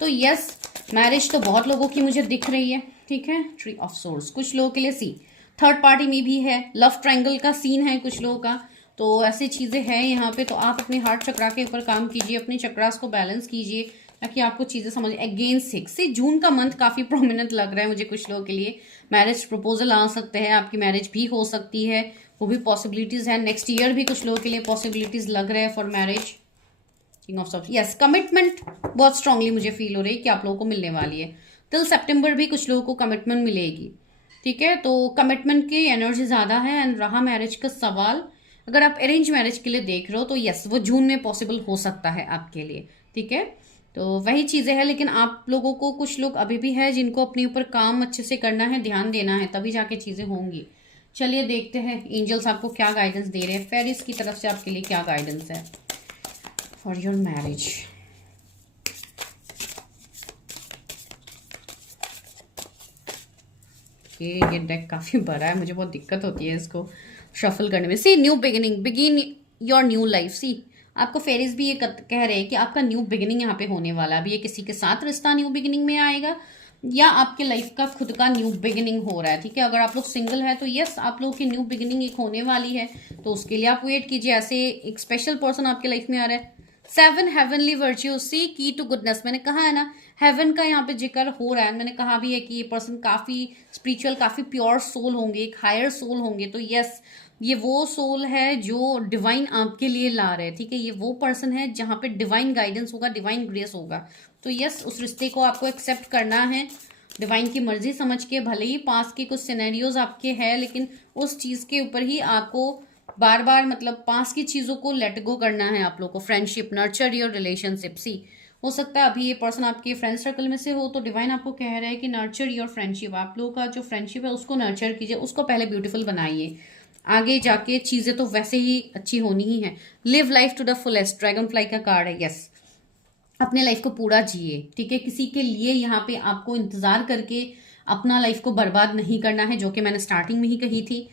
तो यस, मैरिज तो बहुत लोगों की मुझे दिख रही है, ठीक है। ट्री ऑफ सोर्स कुछ लोगों के लिए, सी थर्ड पार्टी में भी है, लव ट्रायंगल का सीन है कुछ लोगों का, तो ऐसी चीजें हैं यहाँ पे। तो आप अपने हार्ट चक्रा के ऊपर काम कीजिए, अपने चक्रास को बैलेंस कीजिए, ताकि आपको चीजें समझ। अगेन 6 से जून का मंथ काफी प्रोमिनेंट लग रहा है मुझे कुछ लोगों के लिए। मैरिज प्रपोजल आ सकते हैं, आपकी मैरिज भी हो सकती है, वो भी पॉसिबिलिटीज है। नेक्स्ट ईयर भी कुछ लोगों के लिए पॉसिबिलिटीज लग रहे हैं for marriage. King of swords, yes, commitment बहुत स्ट्रांगली मुझे फील हो रही है कि आप लोगों को मिलने वाली है। टिल सितंबर भी कुछ लोगों को कमिटमेंट मिलेगी, ठीक है। तो कमिटमेंट की एनर्जी ज्यादा है। एंड रहा मैरिज का सवाल, अगर आप अरेंज मैरिज के लिए देख रहे हो तो यस, वो जून में पॉसिबल हो सकता है आपके लिए, ठीक है। तो वही चीजें हैं, लेकिन आप लोगों को कुछ लोग अभी भी है जिनको अपने ऊपर काम अच्छे से करना है, ध्यान देना है, तभी जाके चीजें होंगी। चलिए देखते हैं एंजल्स आपको क्या गाइडेंस दे रहे हैं, फेरिस की तरफ से आपके लिए क्या गाइडेंस है फॉर योर मैरिज। ये डेक काफी बड़ा है, मुझे बहुत दिक्कत होती है इसको शफल करने में। See new beginning, begin your new life. See आपको फेरिस भी ये कह रहे हैं कि आपका न्यू बिगिनिंग यहाँ पे होने वाला है। अभी ये किसी के साथ रिश्ता न्यू बिगिनिंग में आएगा, या आपके लाइफ का खुद का न्यू बिगिनिंग हो रहा है, ठीक है। अगर आप लोग सिंगल है तो यस, आप लोगों की न्यू बिगिनिंग एक होने वाली है, तो उसके लिए आप वेट कीजिए। ऐसे एक स्पेशल पर्सन आपके लाइफ में आ रहा है। 7 हेवनली वर्च्यू, सी की टू गुडनेस। मैंने कहा है ना, हेवन का यहाँ पे जिक्र हो रहा है। मैंने कहा भी है कि ये पर्सन काफी स्पिरिचुअल, काफी प्योर सोल होंगे, एक हायर सोल होंगे। तो यस, ये वो सोल है जो डिवाइन आपके लिए ला रहे हैं, ठीक है। ये वो पर्सन है जहां पे डिवाइन गाइडेंस होगा, डिवाइन ग्रेस होगा। तो यस, उस रिश्ते को आपको एक्सेप्ट करना है डिवाइन की मर्जी समझ के। भले ही पास के कुछ सिनेरियोज आपके हैं, लेकिन उस चीज के ऊपर ही आपको बार बार, मतलब पास की चीजों को लेट गो करना है आप लोग को। Friendship, nurture your relationship. See हो सकता है अभी ये पर्सन आपके फ्रेंड सर्कल में से हो, तो डिवाइन आपको कह रहा है कि नर्चर योर फ्रेंडशिप। आप लोगों का जो फ्रेंडशिप है उसको नर्चर कीजिए, उसको पहले ब्यूटीफुल बनाइए। आगे जाके चीजें तो वैसे ही अच्छी होनी ही है। Live life to the fullest, dragonfly का कार्ड है। यस, अपने लाइफ को पूरा जिए, ठीक है। किसी के लिए यहाँ पे आपको इंतजार करके अपना लाइफ को बर्बाद नहीं करना है, जो कि मैंने स्टार्टिंग में ही कही थी।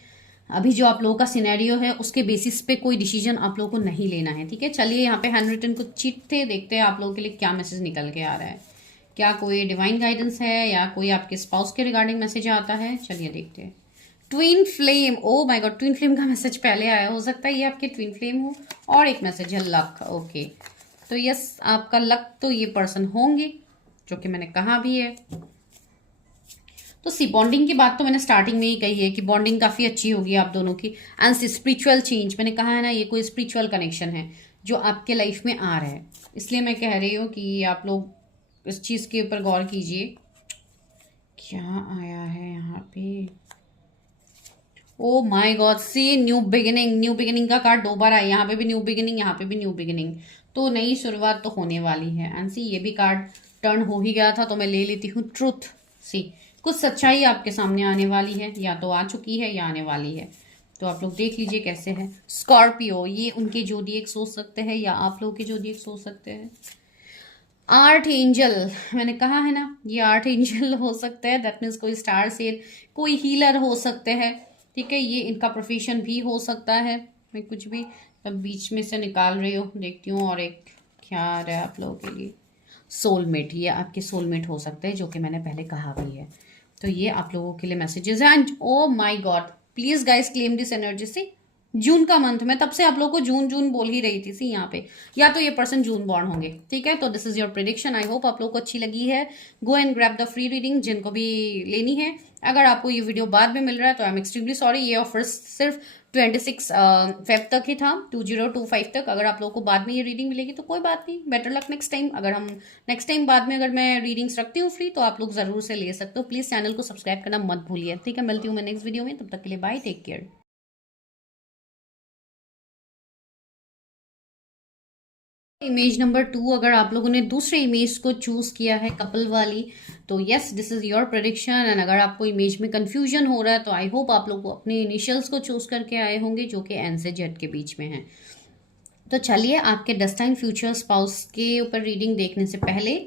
अभी जो आप लोगों का सिनेरियो है उसके बेसिस पे कोई डिसीजन आप लोगों को नहीं लेना है, ठीक है। चलिए यहाँ पे हैंड रिटन कुछ चिट थे, देखते हैं आप लोगों के लिए क्या मैसेज निकल के आ रहा है। क्या कोई डिवाइन गाइडेंस है या कोई आपके स्पाउस के रिगार्डिंग मैसेज आता है, चलिए देखते हैं। Twin flame, O my God, twin flame का मैसेज पहले आया, हो सकता है ये आपके ट्विन फ्लेम हो। और एक मैसेज है लक, ओके। तो यस, आपका लक तो ये पर्सन होंगे, जो कि मैंने कहा भी है। तो सी बॉन्डिंग की बात तो मैंने स्टार्टिंग में ही कही है कि बॉन्डिंग काफी अच्छी होगी आप दोनों की। एंड स्पिरिचुअल चेंज, मैंने कहा है ना, ये कोई स्पिरिचुअल कनेक्शन है जो आपके लाइफ में आ रहा है, इसलिए मैं कह रही हूँ कि आप लोग इस चीज के ऊपर गौर कीजिए। क्या आया है यहाँ पे, oh my god, see new beginning. New beginning का कार्ड 2 बार आया, यहाँ पे भी न्यू बिगिनिंग, यहाँ पे भी न्यू बिगिनिंग। तो नई शुरुआत तो होने वाली है। एंड सी ये भी कार्ड टर्न हो ही गया था, तो मैं ले लेती हूँ ट्रुथ। सी कुछ सच्चाई आपके सामने आने वाली है, या तो आ चुकी है या आने वाली है। तो आप लोग देख लीजिए कैसे है। स्कॉर्पियो, ये उनके जोडिएक सोच सकते हैं या आप लोग के जोडिएक सोच सकते हैं। आर्ट एंजल, मैंने कहा है ना, ये आर्ट एंजल हो सकते हैं। दैट मीन्स कोई स्टार सेल, कोई हीलर हो सकते हैं, ठीक है। ये इनका प्रोफेशन भी हो सकता है। मैं कुछ भी अब बीच में से निकाल रही हूँ, देखती हूँ। और एक क्या आ रहा है आप लोगों के लिए, सोलमेट। ये आपके सोलमेट हो सकते हैं, जो कि मैंने पहले कहा भी है। तो ये आप लोगों के लिए मैसेजेस हैं। And O my God, please guys claim this energy. से जून का मंथ, मैं तब से आप लोगों को जून जून बोल ही रही थी। सी यहाँ पे या तो ये पर्सन जून बॉर्न होंगे, ठीक है। तो this is your prediction. I hope आप लोगों को अच्छी लगी है। Go and grab the free reading जिनको भी लेनी है। अगर आपको ये वीडियो बाद में मिल रहा है तो आई एम एक्सट्रीमली सॉरी। ये ऑफर सिर्फ 26 फेब तक ही था, 2025 तक। अगर आप लोगों को बाद में ये रीडिंग मिलेगी तो कोई बात नहीं, बेटर लक नेक्स्ट टाइम। अगर हम नेक्स्ट टाइम बाद में अगर मैं रीडिंग्स रखती हूँ फ्री, तो आप लोग जरूर से ले सकते हो। प्लीज चैनल को सब्सक्राइब करना मत भूलिए, ठीक है। मिलती हूँ मैं नेक्स्ट वीडियो में, तब तक के लिए bye, take care. Image number 2, अगर आप लोगों ने दूसरे इमेज को चूज किया है कपल वाली, तो yes, this is your prediction. And अगर आपको इमेज में कंफ्यूजन हो रहा है तो आई होप आप लोग अपने इनिशियल्स को चूज करके आए होंगे, जो कि एन से जेड के बीच में है। तो चलिए, आपके डेस्टाइन फ्यूचर स्पाउस के ऊपर रीडिंग देखने से पहले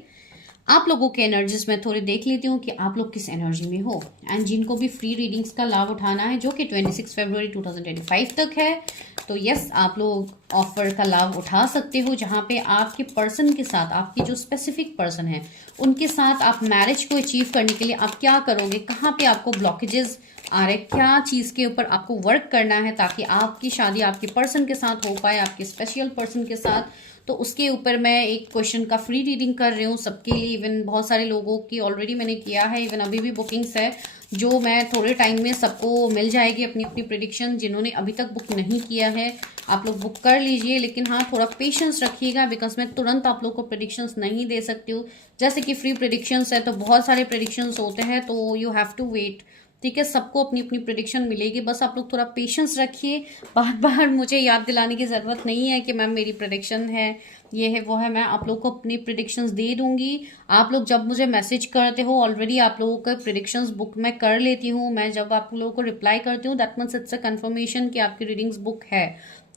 आप लोगों के एनर्जीज में थोड़ी देख लेती हूँ कि आप लोग किस एनर्जी में हो। एंड जिनको भी फ्री रीडिंग्स का लाभ उठाना है, जो कि 26 फरवरी 2025 तक है, तो यस, आप लोग ऑफर का लाभ उठा सकते हो, जहाँ पे आपके पर्सन के साथ, आपके जो स्पेसिफिक पर्सन है उनके साथ आप मैरिज को अचीव करने के लिए आप क्या करोगे, कहाँ पे आपको ब्लॉकेजेस आ रहे, क्या चीज़ के ऊपर आपको वर्क करना है ताकि आपकी शादी आपके पर्सन के साथ हो पाए, आपके स्पेशल पर्सन के साथ। तो उसके ऊपर मैं एक क्वेश्चन का फ्री रीडिंग कर रही हूँ सबके लिए। इवन बहुत सारे लोगों की ऑलरेडी मैंने किया है, इवन अभी भी बुकिंग्स है जो मैं थोड़े टाइम में सबको मिल जाएगी अपनी अपनी प्रेडिक्शन। जिन्होंने अभी तक बुक नहीं किया है आप लोग बुक कर लीजिए, लेकिन हाँ थोड़ा पेशेंस रखिएगा, बिकॉज मैं तुरंत आप लोग को प्रेडिक्शंस नहीं दे सकती हूँ। जैसे कि फ्री प्रेडिक्शंस है तो बहुत सारे प्रेडिक्शंस होते हैं, तो यू हैव टू वेट, ठीक है। सबको अपनी अपनी प्रेडिक्शन मिलेगी, बस आप लोग थोड़ा पेशेंस रखिए। बार बार मुझे याद दिलाने की ज़रूरत नहीं है कि मैम मेरी प्रेडिक्शन है, ये है वो है। मैं आप लोग को अपनी प्रेडिक्शंस दे दूंगी। आप लोग जब मुझे मैसेज करते हो ऑलरेडी आप लोगों के प्रेडिक्शंस बुक मैं कर लेती हूँ। मैं जब आप लोगों को रिप्लाई करती हूँ that means it's a confirmation कि आपकी रीडिंग्स बुक है,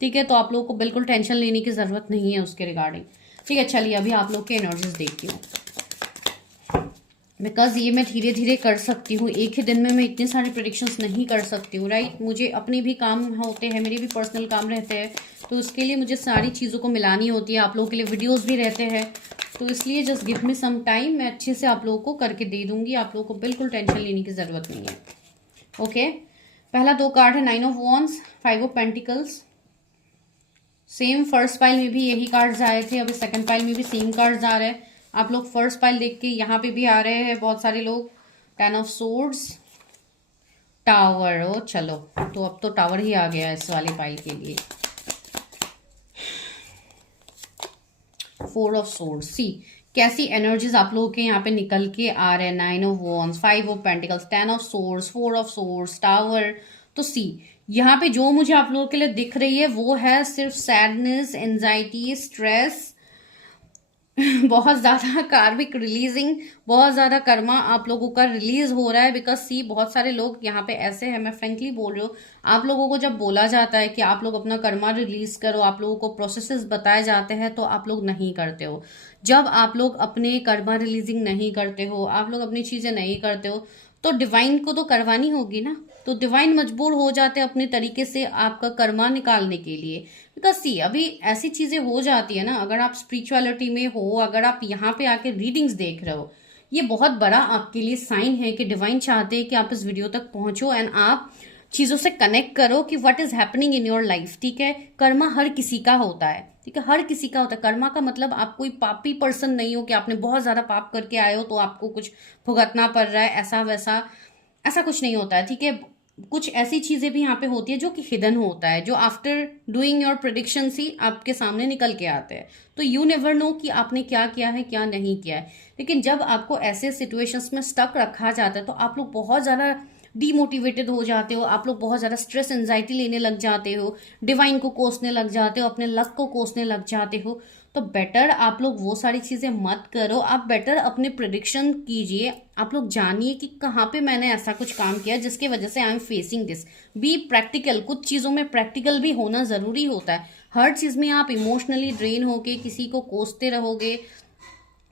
ठीक है। तो आप लोगों को बिल्कुल टेंशन लेने की ज़रूरत नहीं है उसके रिगार्डिंग, ठीक है। चलिए अभी आप लोग के एनर्जीज देखती हूँ, बिकॉज ये मैं धीरे धीरे कर सकती हूँ, एक ही दिन में मैं इतने सारे प्रेडिक्शंस नहीं कर सकती हूँ, राइट। मुझे अपने भी काम होते हैं, मेरे भी पर्सनल काम रहते हैं, तो उसके लिए मुझे सारी चीज़ों को मिलानी होती है। आप लोगों के लिए वीडियोस भी रहते हैं, तो इसलिए just give me some time, मैं अच्छे से आप लोगों को करके दे दूंगी। आप लोगों को बिल्कुल टेंशन लेने की ज़रूरत नहीं है, ओके। पहला 2 कार्ड है 9 of wands, 5 of pentacles. Same first pile में भी यही कार्ड्स आए थे, अभी सेकंड पाइल में भी सेम कार्ड्स आ रहे हैं। आप लोग फर्स्ट पाइल देख के यहाँ पे भी आ रहे हैं बहुत सारे लोग। 10 ऑफ सोर्ड्स, टावर, ओ चलो तो अब तो टावर ही आ गया इस वाले पाइल के लिए। 4 ऑफ सोर्ड्स, सी कैसी एनर्जीज आप लोगों के यहाँ पे निकल के आ रहे हैं। 9 of wands, 5 of pentacles, 10 of swords, 4 of swords, tower. तो सी यहाँ पे जो मुझे आप लोगों के लिए दिख रही है वो है सिर्फ सैडनेस, एंजाइटी, स्ट्रेस, बहुत ज्यादा कार्मिक रिलीजिंग, बहुत ज्यादा कर्मा आप लोगों का रिलीज हो रहा है। बिकॉज सी बहुत सारे लोग यहाँ पे ऐसे हैं, मैं फ्रेंकली बोल रही हूँ, आप लोगों को जब बोला जाता है कि आप लोग अपना कर्मा रिलीज करो, आप लोगों को प्रोसेसेस बताए जाते हैं तो आप लोग नहीं करते हो। जब आप लोग अपने कर्मा रिलीजिंग नहीं करते हो, आप लोग अपनी चीजें नहीं करते हो, तो डिवाइन को तो करवानी होगी ना। तो डिवाइन मजबूर हो जाते हैं अपने तरीके से आपका कर्मा निकालने के लिए। बिकॉज सी अभी ऐसी चीजें हो जाती है ना, अगर आप स्पिरिचुअलिटी में हो, अगर आप यहाँ पे आके रीडिंग्स देख रहे हो, ये बहुत बड़ा आपके लिए साइन है कि डिवाइन चाहते हैं कि आप इस वीडियो तक पहुंचो एंड आप चीजों से कनेक्ट करो कि what is happening in your life, ठीक है। कर्मा हर किसी का होता है, ठीक है, हर किसी का होता है। कर्मा का मतलब आप कोई पापी पर्सन नहीं हो कि आपने बहुत ज्यादा पाप करके आए हो तो आपको कुछ भुगतना पड़ रहा है, ऐसा वैसा, ऐसा कुछ नहीं होता है, ठीक है। कुछ ऐसी चीजें भी यहाँ पे होती है जो कि हिडन होता है, जो आफ्टर डूइंग योर प्रेडिक्शन ही आपके सामने निकल के आते हैं। तो यू नेवर नो कि आपने क्या किया है क्या नहीं किया है। लेकिन जब आपको ऐसे सिचुएशंस में स्टक रखा जाता है तो आप लोग बहुत ज्यादा डीमोटिवेटेड हो जाते हो, आप लोग बहुत ज्यादा स्ट्रेस एंजाइटी लेने लग जाते हो, डिवाइन को कोसने लग जाते हो, अपने लक को कोसने लग जाते हो। तो बेटर आप लोग वो सारी चीजें मत करो, आप बेटर अपने प्रिडिक्शन कीजिए। आप लोग जानिए कि कहाँ पे मैंने ऐसा कुछ काम किया जिसकी वजह से I am facing this. Be practical, कुछ चीजों में प्रैक्टिकल भी होना जरूरी होता है। हर चीज में आप इमोशनली ड्रेन होके किसी को कोसते रहोगे,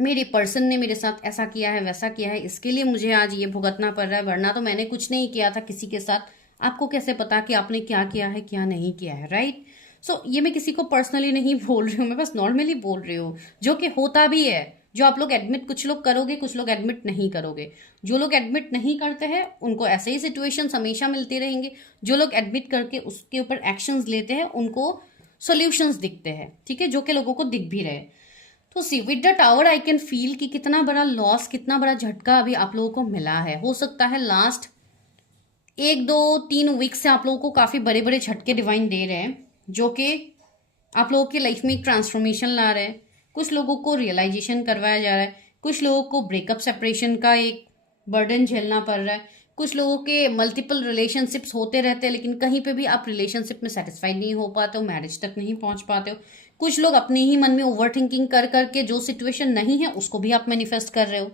मेरे पर्सन ने मेरे साथ ऐसा किया है वैसा किया है, इसके लिए मुझे आज ये भुगतना पड़ रहा है, वरना तो मैंने कुछ नहीं किया था किसी के साथ। आपको कैसे पता कि आपने क्या किया है क्या नहीं किया है, राइट। सो ये मैं किसी को पर्सनली नहीं बोल रही हूँ, मैं बस नॉर्मली बोल रही हूँ, जो कि होता भी है। जो आप लोग एडमिट, कुछ लोग करोगे कुछ लोग एडमिट नहीं करोगे। जो लोग एडमिट नहीं करते हैं उनको ऐसे ही सिचुएशंस हमेशा मिलते रहेंगे। जो लोग एडमिट करके उसके ऊपर एक्शंस लेते हैं उनको सॉल्यूशंस दिखते हैं, ठीक है, जो कि लोगों को दिख भी रहे। तो see with the tower I can feel कि कितना बड़ा लॉस, कितना बड़ा झटका अभी आप लोगों को मिला है। हो सकता है लास्ट 1-2-3 वीक से आप लोगों को काफी बड़े बड़े झटके डिवाइन दे रहे हैं, जो कि आप लोगों की लाइफ में एक ट्रांसफॉर्मेशन ला रहे हैं। कुछ लोगों को रियलाइजेशन करवाया जा रहा है, कुछ लोगों को ब्रेकअप सेपरेशन का एक बर्डन झेलना पड़ रहा है, कुछ लोगों के मल्टीपल रिलेशनशिप्स होते रहते हैं लेकिन कहीं पे भी आप रिलेशनशिप में सेटिस्फाइड नहीं हो पाते हो, मैरिज तक नहीं पहुंच पाते हो। कुछ लोग अपने ही मन में ओवर थिंकिंग कर करके जो सिचुएशन नहीं है उसको भी आप मैनिफेस्ट कर रहे हो,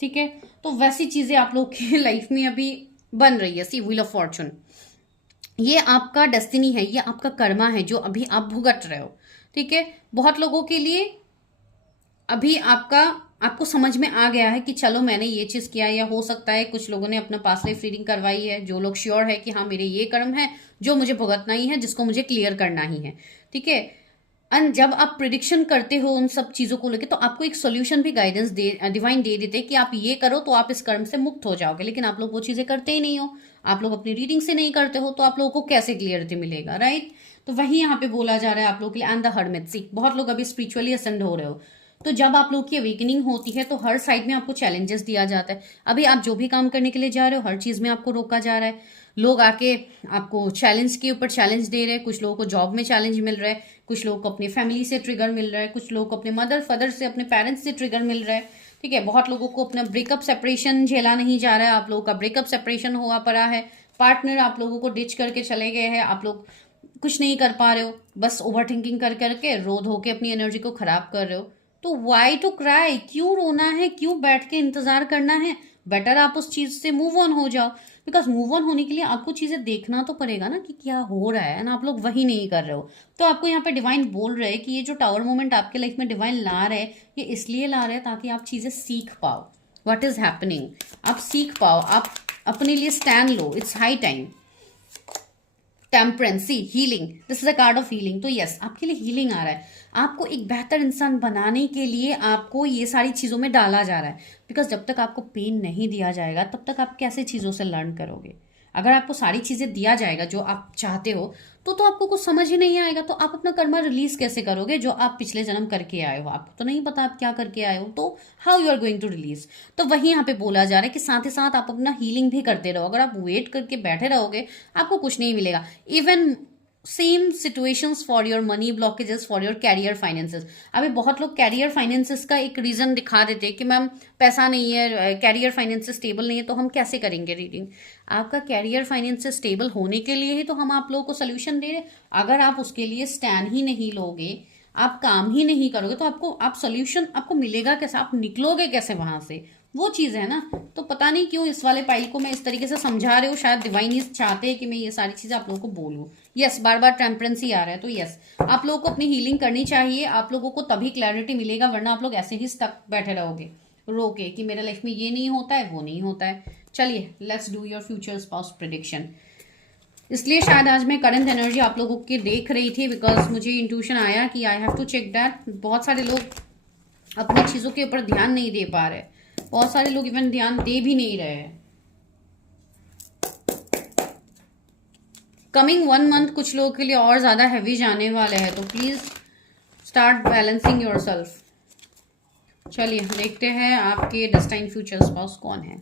ठीक है। तो वैसी चीजें आप लोग की लाइफ में अभी बन रही है। सी व्हील ऑफ फॉर्चून, ये आपका डेस्टिनी है, ये आपका कर्मा है जो अभी आप भुगत रहे हो, ठीक है। बहुत लोगों के लिए अभी आपको समझ में आ गया है कि चलो मैंने ये चीज किया, या हो सकता है कुछ लोगों ने अपना पास्ट लाइफ रीडिंग करवाई है, जो लोग श्योर है कि हाँ मेरे ये कर्म है जो मुझे भुगतना ही है, जिसको मुझे क्लियर करना ही है, ठीक है। एंड जब आप प्रिडिक्शन करते हो उन सब चीज़ों को लेकर, तो आपको एक सोल्यूशन भी गाइडेंस डिवाइन दे देते हैं कि आप ये करो तो आप इस कर्म से मुक्त हो जाओगे, लेकिन आप लोग वो चीज़ें करते ही नहीं हो। आप लोग अपनी रीडिंग से नहीं करते हो, तो आप लोगों को कैसे क्लियरिटी मिलेगा, राइट? तो वही यहाँ पे बोला जा रहा है आप लोग के लिए। एंड द हर्मिट, सी बहुत लोग अभी स्पिरिचुअली असेंड हो रहे हो, तो जब आप लोग की अवेकनिंग होती है तो हर साइड में आपको चैलेंजेस दिया जाता है। अभी आप जो भी काम करने के लिए जा रहे हो, हर चीज़ में आपको रोका जा रहा है। लोग आके आपको चैलेंज के ऊपर चैलेंज दे रहे हैं। कुछ लोगों को जॉब में चैलेंज मिल रहा है, कुछ लोगों को अपनी फैमिली से ट्रिगर मिल रहा है, कुछ लोगों को अपने मदर फादर से, अपने पेरेंट्स से ट्रिगर मिल रहा है। ठीक है, बहुत लोगों को अपना ब्रेकअप सेपरेशन झेला नहीं जा रहा है। आप लोगों का ब्रेकअप सेपरेशन हुआ पड़ा है, पार्टनर आप लोगों को डिच करके चले गए हैं, आप लोग कुछ नहीं कर पा रहे हो, बस ओवर थिंकिंग कर करके रो धो के अपनी एनर्जी को खराब कर रहे हो। तो वाई टू क्राई, क्यों रोना है, क्यों बैठ के इंतजार करना है? बेटर आप उस चीज से मूव ऑन हो जाओ। बिकॉज मूव ऑन होने के लिए आपको चीजें देखना तो पड़ेगा ना कि क्या हो रहा है, ना आप लोग वही नहीं कर रहे हो। तो आपको यहाँ पे डिवाइन बोल रहे हैं कि ये जो टावर मोमेंट आपके लाइफ में डिवाइन ला रहे हैं, ये इसलिए ला रहे हैं ताकि आप चीजें सीख पाओ। व्हाट इज हैपनिंग, आप सीख पाओ, आप अपने लिए स्टैंड लो। It's high time. Temperance, healing, this is a card of healing. तो यस, आपके लिए हीलिंग आ रहा है। आपको एक बेहतर इंसान बनाने के लिए आपको ये सारी चीज़ों में डाला जा रहा है। बिकॉज जब तक आपको पेन नहीं दिया जाएगा, तब तक आप कैसे चीज़ों से लर्न करोगे? अगर आपको सारी चीज़ें दिया जाएगा जो आप चाहते हो, तो आपको कुछ समझ ही नहीं आएगा। तो आप अपना कर्मा रिलीज कैसे करोगे जो आप पिछले जन्म करके आए हो? आपको तो नहीं पता आप क्या करके आए हो, तो how you are going to release? तो वही यहाँ पे बोला जा रहा है कि साथ ही साथ आप अपना हीलिंग भी करते रहो। अगर आप वेट करके बैठे रहोगे, आपको कुछ नहीं मिलेगा। Even same situations for your money blockages, for your career finances. अभी बहुत लोग कैरियर फाइनेंसेस का एक रीजन दिखा देते हैं कि मैम पैसा नहीं है, कैरियर फाइनेंसेस स्टेबल नहीं है, तो हम कैसे करेंगे रीडिंग? आपका कैरियर फाइनेंसेस स्टेबल होने के लिए ही तो हम आप लोगों को सोल्यूशन दे रहे हैं। अगर आप उसके लिए स्टैंड ही नहीं लोगे, आप काम ही नहीं करोगे, तो आप सोल्यूशन आपको मिलेगा कैसे? आप निकलोगे कैसे वहां से? वो चीज है ना। तो पता नहीं क्यों इस वाले पाइल को मैं इस तरीके से समझा रही हूँ। शायद डिवाइन ही चाहते हैं कि मैं ये सारी चीजें आप लोगों को बोलूँ। यस, बार बार टेम्परेंसी आ रहा है, तो यस, आप लोगों को अपनी हीलिंग करनी चाहिए। आप लोगों को तभी क्लैरिटी मिलेगा, वरना आप लोग ऐसे ही स्टक बैठे रहोगे रोके कि मेरे लाइफ में ये नहीं होता है, वो नहीं होता है। चलिए, let's do your future spouse prediction. इसलिए शायद आज मैं करंट एनर्जी आप लोगों की देख रही थी, बिकॉज मुझे इंट्यूशन आया कि I have to check that. बहुत सारे लोग अपनी चीज़ों के ऊपर ध्यान नहीं दे पा रहे, बहुत सारे लोग इवन ध्यान दे भी नहीं रहे हैं। कमिंग 1 मंथ कुछ लोगों के लिए और ज़्यादा हैवी जाने वाले हैं, तो please start balancing your self. चलिए देखते हैं आपके डेस्टाइन फ्यूचर स्पाउस कौन है।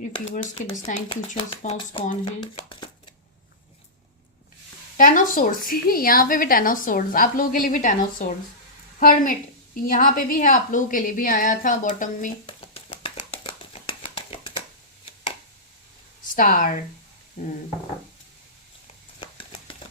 व्यूअर्स के डेस्टाइन फ्यूचर स्पाउस कौन है? 10 ऑफ सोर्ड्स यहाँ पे भी 10 ऑफ सोर्ड्स, आप लोगों के लिए भी 10 ऑफ सोर्ड्स। हर्मिट यहाँ पे भी है, आप लोगों के लिए भी आया था बॉटम में। स्टार।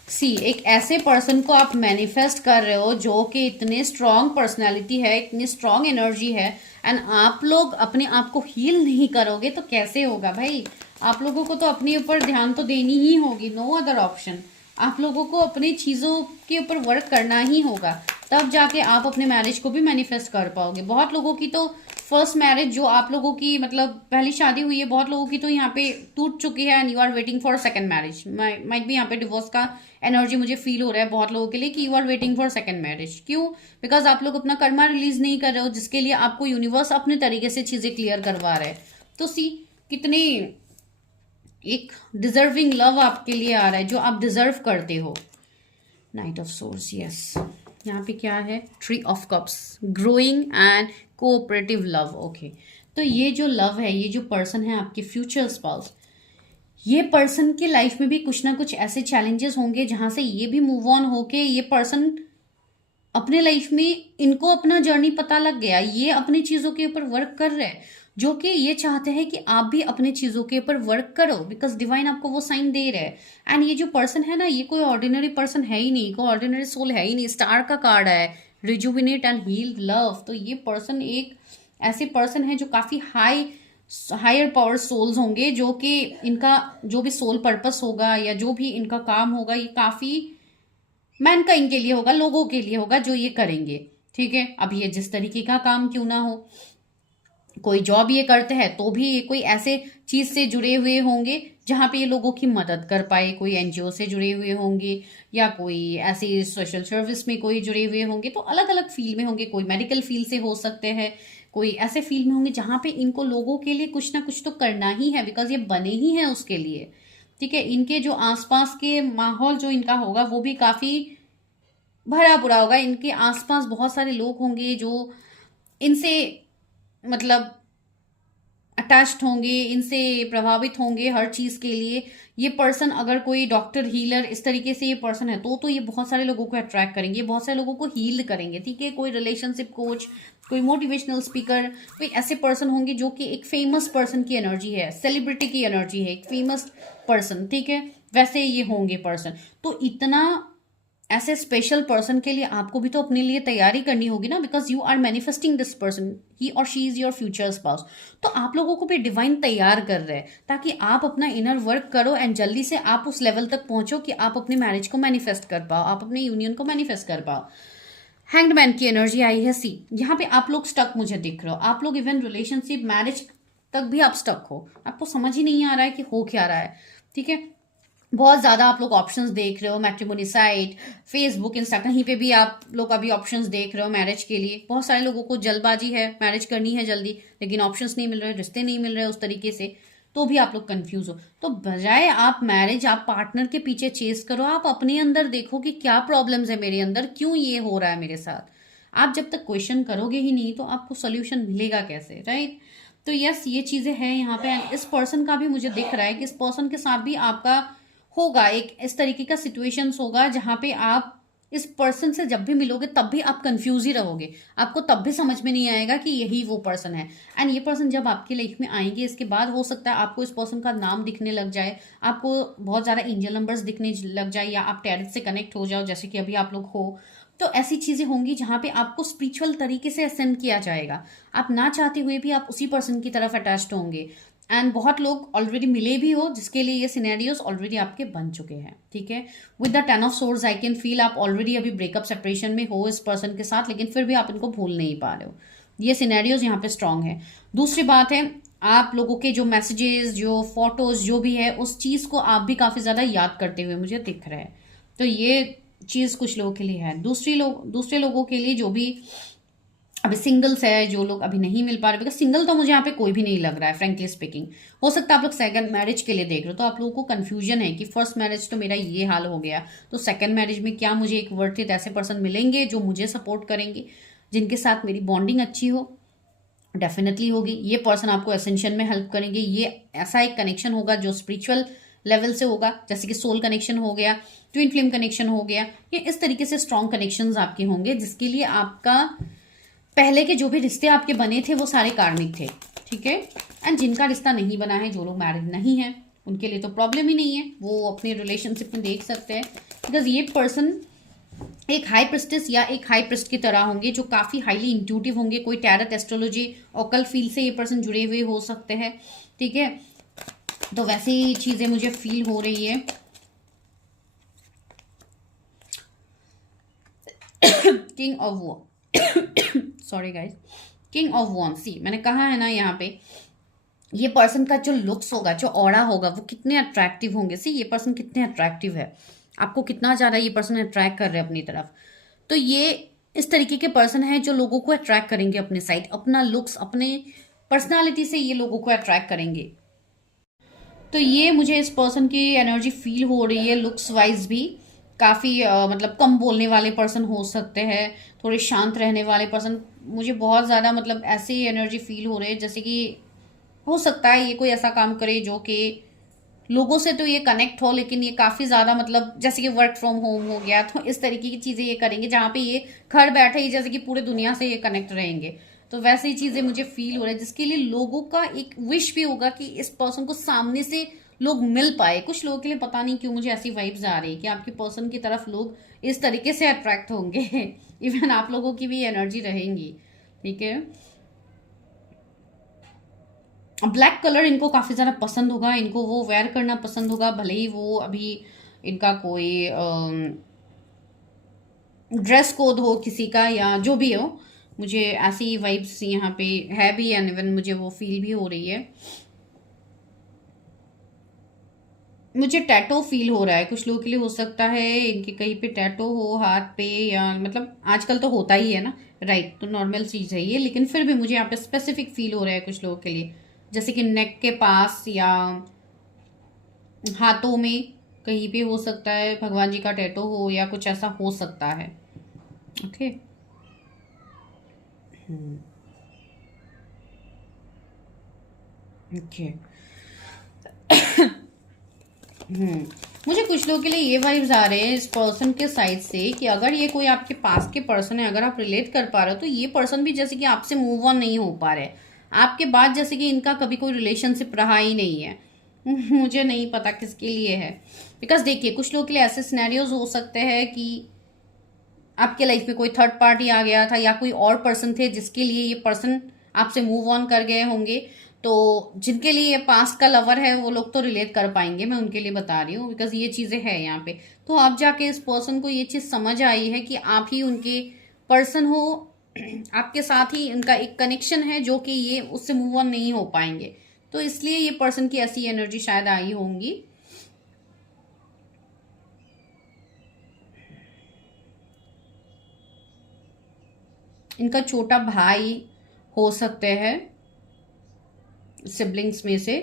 सी, एक ऐसे पर्सन को आप मैनिफेस्ट कर रहे हो जो कि इतने स्ट्रांग पर्सनालिटी है, इतनी स्ट्रांग एनर्जी है, एंड आप लोग अपने आप को हील नहीं करोगे तो कैसे होगा भाई? आप लोगों को तो अपने ऊपर ध्यान तो देनी ही होगी, नो अदर ऑप्शन। आप लोगों को अपनी चीज़ों के ऊपर वर्क करना ही होगा, तब जाके आप अपने मैरिज को भी मैनिफेस्ट कर पाओगे। बहुत लोगों की तो फर्स्ट मैरिज जो आप लोगों की मतलब पहली शादी हुई है, बहुत लोगों की तो यहाँ पे टूट चुकी है, and you are waiting for second marriage. Might भी यहाँ पे डिवोर्स का एनर्जी मुझे फील हो रहा है बहुत लोगों के लिए कि you are waiting for second marriage. क्यों? बिकॉज आप लोग अपना कर्मा रिलीज नहीं कर रहे हो, जिसके लिए आपको यूनिवर्स अपने तरीके से चीजें क्लियर करवा रहे हैं। तो सी, कितनी एक डिजर्विंग लव आपके लिए आ रहा है जो आप डिजर्व करते हो। Night of source, yes. यहाँ पे क्या है? Tree of cups, growing and cooperative love. Okay, तो ये जो लव है, ये जो पर्सन है आपके फ्यूचर स्पाउस, ये पर्सन के लाइफ में भी कुछ ना कुछ ऐसे चैलेंजेस होंगे जहां से ये भी मूव ऑन होके ये पर्सन अपने लाइफ में, इनको अपना जर्नी पता लग गया, ये अपनी चीजों के ऊपर वर्क कर रहे हैं, जो कि ये चाहते हैं कि आप भी अपने चीजों के ऊपर वर्क करो, बिकॉज डिवाइन आपको वो साइन दे रहे हैं। एंड ये जो पर्सन है ना, ये कोई ऑर्डिनरी पर्सन है ही नहीं, कोई ऑर्डिनरी सोल है ही नहीं। स्टार का कार्ड है, रिजुविनेट एंड हील लव। तो ये पर्सन एक ऐसे पर्सन है जो काफी हायर पावर सोल्स होंगे, जो कि इनका जो भी सोल पर्पस होगा या जो भी इनका काम होगा, ये काफी मैनकाइंड के लिए होगा, लोगों के लिए होगा जो ये करेंगे। ठीक है, अब ये जिस तरीके का काम क्यों ना हो, कोई जॉब ये करते हैं तो भी ये कोई ऐसे चीज से जुड़े हुए होंगे जहाँ पे ये लोगों की मदद कर पाए, कोई एनजीओ से जुड़े हुए होंगे या कोई ऐसी सोशल सर्विस में कोई जुड़े हुए होंगे, तो अलग अलग फील्ड में होंगे, कोई मेडिकल फील्ड से हो सकते हैं, कोई ऐसे फील्ड में होंगे जहाँ पे इनको लोगों के लिए कुछ ना कुछ तो करना ही है, बिकॉज ये बने ही हैं उसके लिए। ठीक है, इनके जो आसपास के माहौल जो इनका होगा वो भी काफी भरा पूरा होगा, इनके आसपास बहुत सारे लोग होंगे जो इनसे मतलब अटैच्ड होंगे, इनसे प्रभावित होंगे हर चीज के लिए। ये पर्सन अगर कोई डॉक्टर हीलर इस तरीके से ये पर्सन है तो ये बहुत सारे लोगों को अट्रैक्ट करेंगे, बहुत सारे लोगों को हील करेंगे। ठीक है, कोई रिलेशनशिप कोच, कोई मोटिवेशनल स्पीकर, कोई ऐसे पर्सन होंगे जो कि एक फेमस पर्सन की एनर्जी है, सेलिब्रिटी की एनर्जी है, एक फेमस पर्सन। ठीक है, वैसे ये होंगे पर्सन। तो इतना ऐसे स्पेशल पर्सन के लिए आपको भी तो अपने लिए तैयारी करनी होगी ना, because you are manifesting this person, he और she is your future spouse. तो आप लोगों को भी डिवाइन तैयार कर रहे हैं ताकि आप अपना इनर वर्क करो एंड जल्दी से आप उस लेवल तक पहुंचो कि आप अपने मैरिज को मैनिफेस्ट कर पाओ, आप अपने यूनियन को मैनिफेस्ट कर पाओ। हैंग्ड मैन की एनर्जी आई है सी, यहाँ पे आप लोग स्टक मुझे दिख रहे हो, आप लोग इवन रिलेशनशिप मैरिज तक भी आप स्टक हो, आपको समझ ही नहीं आ रहा है कि हो क्या रहा है। ठीक है, बहुत ज़्यादा आप लोग ऑप्शंस देख रहे हो, मैट्रिमोनी साइट, फेसबुक, इंस्टा, कहीं पे भी आप लोग अभी ऑप्शंस देख रहे हो मैरिज के लिए। बहुत सारे लोगों को जल्दबाजी है, मैरिज करनी है जल्दी, लेकिन ऑप्शंस नहीं मिल रहे, रिश्ते नहीं मिल रहे उस तरीके से, तो भी आप लोग कंफ्यूज हो। तो बजाय आप मैरिज, आप पार्टनर के पीछे चेस करो, आप अपने अंदर देखो कि क्या प्रॉब्लम्स है मेरे अंदर, क्यों ये हो रहा है मेरे साथ। आप जब तक क्वेश्चन करोगे ही नहीं तो आपको सोल्यूशन मिलेगा कैसे, राइट? तो यस, ये चीज़ें हैं यहाँ पे। इस पर्सन का भी मुझे दिख रहा है कि इस पर्सन के साथ भी आपका होगा एक इस तरीके का सिचुएशंस होगा जहां पे आप इस पर्सन से जब भी मिलोगे तब भी आप कंफ्यूज ही रहोगे, आपको तब भी समझ में नहीं आएगा कि यही वो पर्सन है। एंड ये पर्सन जब आपकी लाइफ में आएंगे इसके बाद हो सकता है आपको इस पर्सन का नाम दिखने लग जाए, आपको बहुत ज़्यादा एंजल नंबर्स दिखने लग जाए, या आप टैरेट से कनेक्ट हो जाओ जैसे कि अभी आप लोग हो। तो ऐसी चीज़ें होंगी जहाँ पे आपको स्पिरिचुअल तरीके से असेंड किया जाएगा, आप ना चाहते हुए भी आप उसी पर्सन की तरफ अटैच्ड होंगे। एंड बहुत लोग ऑलरेडी मिले भी हो जिसके लिए ये सिनेरियोस ऑलरेडी आपके बन चुके हैं। ठीक है, with the 10 of swords I can feel आप ऑलरेडी अभी ब्रेकअप सेपरेशन में हो इस पर्सन के साथ, लेकिन फिर भी आप इनको भूल नहीं पा रहे हो। ये सिनेरियोज यहाँ पे स्ट्रांग है। दूसरी बात है, आप लोगों के जो मैसेजेस, जो फोटोज, जो भी है उस चीज को आप भी काफी ज्यादा याद करते हुए मुझे दिख रहा है। तो ये चीज कुछ लोगों के लिए है। दूसरे लोगों के लिए जो भी अभी सिंगल्स है, जो लोग अभी नहीं मिल पा रहे, बिकॉज सिंगल तो मुझे यहाँ पे कोई भी नहीं लग रहा है फ्रेंकली स्पीकिंग। हो सकता है आप लोग सेकंड मैरिज के लिए देख रहे हो तो आप लोगों को कंफ्यूजन है कि फर्स्ट मैरिज तो मेरा ये हाल हो गया, तो सेकंड मैरिज में क्या मुझे एक वर्थ इट ऐसे पर्सन मिलेंगे जो मुझे सपोर्ट करेंगे, जिनके साथ मेरी बॉन्डिंग अच्छी हो? डेफिनेटली होगी। ये पर्सन आपको एसेंशन में हेल्प करेंगे, ये ऐसा एक कनेक्शन होगा जो स्पिरिचुअल लेवल से होगा, जैसे कि सोल कनेक्शन हो गया, ट्विन फ्लेम कनेक्शन हो गया, ये इस तरीके से स्ट्रॉन्ग कनेक्शंस आपके होंगे जिसके लिए आपका पहले के जो भी रिश्ते आपके बने थे वो सारे कार्मिक थे। ठीक है, एंड जिनका रिश्ता नहीं बना है, जो लोग मैरिड नहीं है, उनके लिए तो प्रॉब्लम ही नहीं है, वो अपने रिलेशनशिप में देख सकते हैं। बिकॉज ये पर्सन एक हाई प्रिस्टेस या एक हाई प्रिस्ट की तरह होंगे जो काफी हाईली इंट्यूटिव होंगे, कोई टैरट, एस्ट्रोलॉजी, ओकल फील्ड से ये पर्सन जुड़े हुए हो सकते हैं। ठीक है, तो वैसी चीजें मुझे फील हो रही है। King of war, sorry guys, king of wands, see मैंने कहा है ना यहाँ पे ये पर्सन का जो लुक्स होगा, जो ऑरा होगा, वो कितने अट्रैक्टिव होंगे। सी ये पर्सन कितने अट्रैक्टिव है, आपको कितना ज़्यादा ये पर्सन अट्रैक्ट कर रहे हैं अपनी तरफ। तो ये इस तरीके के पर्सन है जो लोगों को अट्रैक्ट करेंगे अपने साइड, अपना लुक्स, अपने पर्सनालिटी से ये लोगों को अट्रैक्ट करेंगे। तो ये मुझे इस पर्सन की एनर्जी फील हो रही है। लुक्स वाइज भी काफ़ी मतलब कम बोलने वाले पर्सन हो सकते हैं, थोड़े शांत रहने वाले पर्सन, मुझे बहुत ज़्यादा मतलब ऐसी एनर्जी फील हो रही है जैसे कि हो सकता है ये कोई ऐसा काम करे जो कि लोगों से तो ये कनेक्ट हो, लेकिन ये काफ़ी ज़्यादा मतलब जैसे कि वर्क फ्रॉम होम हो गया, तो इस तरीके की चीज़ें ये करेंगे जहाँ पे ये घर बैठे ही जैसे कि पूरे दुनिया से ये कनेक्ट रहेंगे। तो वैसे ही चीज़ें मुझे फील हो रहा है जिसके लिए लोगों का एक विश भी होगा कि इस पर्सन को सामने से लोग मिल पाए। कुछ लोगों के लिए पता नहीं क्यों मुझे ऐसी वाइब्स आ रही है कि आपके पर्सन की तरफ लोग इस तरीके से अट्रैक्ट होंगे। इवन आप लोगों की भी एनर्जी रहेंगी। ठीक है, ब्लैक कलर इनको काफ़ी ज़्यादा पसंद होगा, इनको वो वेयर करना पसंद होगा, भले ही वो अभी इनका कोई ड्रेस कोड हो किसी का या जो भी हो, मुझे ऐसी वाइब्स यहाँ पे है भी, एंड इवन मुझे वो फील भी हो रही है। मुझे टैटो फील हो रहा है, कुछ लोगों के लिए हो सकता है इनके कहीं पे टैटो हो हाथ पे, या मतलब आजकल तो होता ही है ना, राइट, तो नॉर्मल चीज़ है ये, लेकिन फिर भी मुझे यहाँ पे स्पेसिफिक फील हो रहा है कुछ लोगों के लिए, जैसे कि नेक के पास या हाथों में कहीं पे हो सकता है भगवान जी का टैटो हो, या कुछ ऐसा हो सकता है। ओके। ओके। मुझे कुछ लोगों के लिए ये वाइब्स आ रहे हैं इस पर्सन के साइड से कि अगर ये कोई आपके पास के पर्सन है, अगर आप रिलेट कर पा रहे हो, तो ये पर्सन भी जैसे कि आपसे मूव ऑन नहीं हो पा रहे, आपके बाद जैसे कि इनका कभी कोई रिलेशनशिप रहा ही नहीं है। मुझे नहीं पता किसके लिए है, बिकॉज देखिए कुछ लोगों के लिए ऐसे सिनेरियोज हो सकते हैं कि आपके लाइफ में कोई थर्ड पार्टी आ गया था, या कोई और पर्सन थे जिसके लिए ये पर्सन आपसे मूव ऑन कर गए होंगे। तो जिनके लिए ये पास्ट का लवर है वो लोग तो रिलेट कर पाएंगे, मैं उनके लिए बता रही हूँ, बिकॉज ये चीजें हैं यहाँ पे। तो आप जाके इस पर्सन को ये चीज समझ आई है कि आप ही उनके पर्सन हो, आपके साथ ही इनका एक कनेक्शन है जो कि ये उससे मूव ऑन नहीं हो पाएंगे, तो इसलिए ये पर्सन की ऐसी एनर्जी शायद आई होंगी। इनका छोटा भाई हो सकते हैं सिबलिंग्स में से।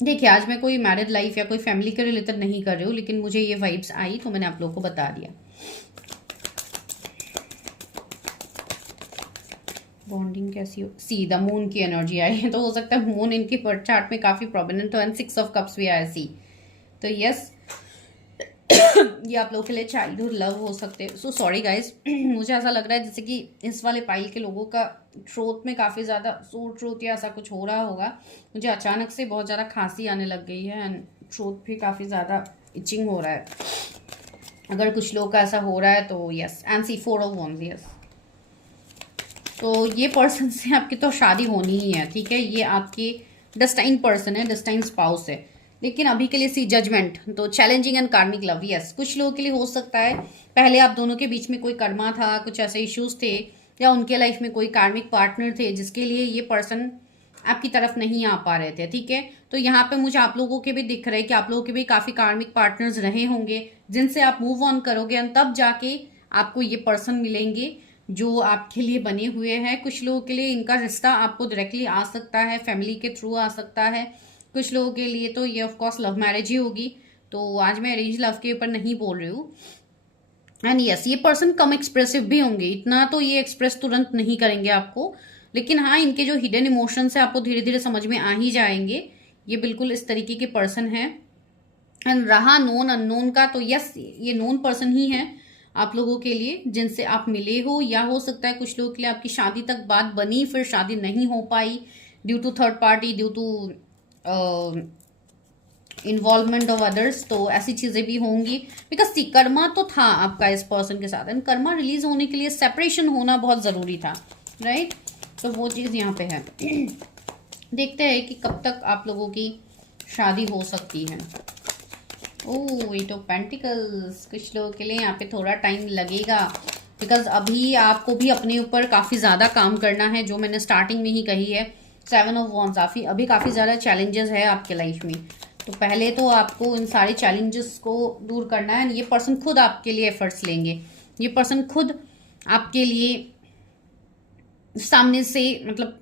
देखिए आज मैं कोई मैरिड लाइफ या कोई फैमिली के रिलेटेड नहीं कर रही हूँ, लेकिन मुझे ये वाइब्स आई तो मैंने आप लोगों को बता दिया। बॉन्डिंग कैसी हो, सी द मून की एनर्जी आई है, तो हो सकता है मून इनके बर्थ चार्ट में काफी प्रोमिनेंट हो, एंड 6 ऑफ कप्स भी आया सी, तो यस ये आप लोगों के लिए चाइल्डहुड लव हो सकते हैं। सो सॉरी गाइज, मुझे ऐसा लग रहा है जैसे कि इस वाले पाइल के लोगों का थ्रोट में काफ़ी ज़्यादा सोर थ्रोट या ऐसा कुछ हो रहा होगा। मुझे अचानक से बहुत ज़्यादा खांसी आने लग गई है, एंड थ्रोट भी काफ़ी ज़्यादा इचिंग हो रहा है। अगर कुछ लोग का ऐसा हो रहा है तो yes, and see 4 of wands, yes, तो ये पर्सन से आपकी तो शादी होनी ही है, ठीक है। ये आपके डेस्टाइन पर्सन है, डेस्टाइन स्पाउस है, लेकिन अभी के लिए सी जजमेंट, तो चैलेंजिंग एंड कार्मिक लव, यस, कुछ लोगों के लिए हो सकता है पहले आप दोनों के बीच में कोई कर्मा था, कुछ ऐसे इश्यूज थे, या उनके लाइफ में कोई कार्मिक पार्टनर थे जिसके लिए ये पर्सन आपकी तरफ नहीं आ पा रहे थे, ठीक है। तो यहाँ पे मुझे आप लोगों के भी दिख रहे हैं कि आप लोगों के भी काफी कार्मिक पार्टनर्स रहे होंगे जिनसे आप मूव ऑन करोगे, एंड तब जाके आपको ये पर्सन मिलेंगे जो आपके लिए बने हुए हैं। कुछ लोगों के लिए इनका रिश्ता आपको डायरेक्टली आ सकता है, फैमिली के थ्रू आ सकता है। कुछ लोगों के लिए तो ये ऑफ कोर्स लव मैरिज ही होगी, तो आज मैं अरेंज लव के ऊपर नहीं बोल रही हूँ। एंड यस, ये पर्सन कम एक्सप्रेसिव भी होंगे, इतना तो ये एक्सप्रेस तुरंत नहीं करेंगे आपको, लेकिन हाँ इनके जो हिडन इमोशंस है आपको धीरे धीरे समझ में आ ही जाएंगे। ये बिल्कुल इस तरीके के पर्सन है। एंड रहा नोन अननोन का, तो यस ये नोन पर्सन ही है आप लोगों के लिए जिनसे आप मिले हो, या हो सकता है कुछ लोगों के लिए आपकी शादी तक बात बनी फिर शादी नहीं हो पाई due to third party, due to involvement of others, तो ऐसी चीजें भी होंगी। बिकॉज कर्मा तो था आपका इस पर्सन के साथ, एंड कर्मा रिलीज होने के लिए सेपरेशन होना बहुत जरूरी था, राइट, तो वो चीज यहाँ पे है। देखते हैं कि कब तक आप लोगों की शादी हो सकती है। ओह, 8 ऑफ पेंटिकल्स, कुछ लोगों के लिए यहाँ पे थोड़ा टाइम लगेगा, बिकॉज अभी आपको भी अपने ऊपर काफी ज्यादा काम करना है, जो मैंने स्टार्टिंग में ही कही है। 7 ऑफ वॉन्ड्स, अभी काफी ज्यादा चैलेंजेस है आपके लाइफ में, तो पहले तो आपको इन सारे चैलेंजेस को दूर करना है। ये पर्सन खुद आपके लिए एफर्ट्स लेंगे, ये पर्सन खुद आपके लिए सामने से मतलब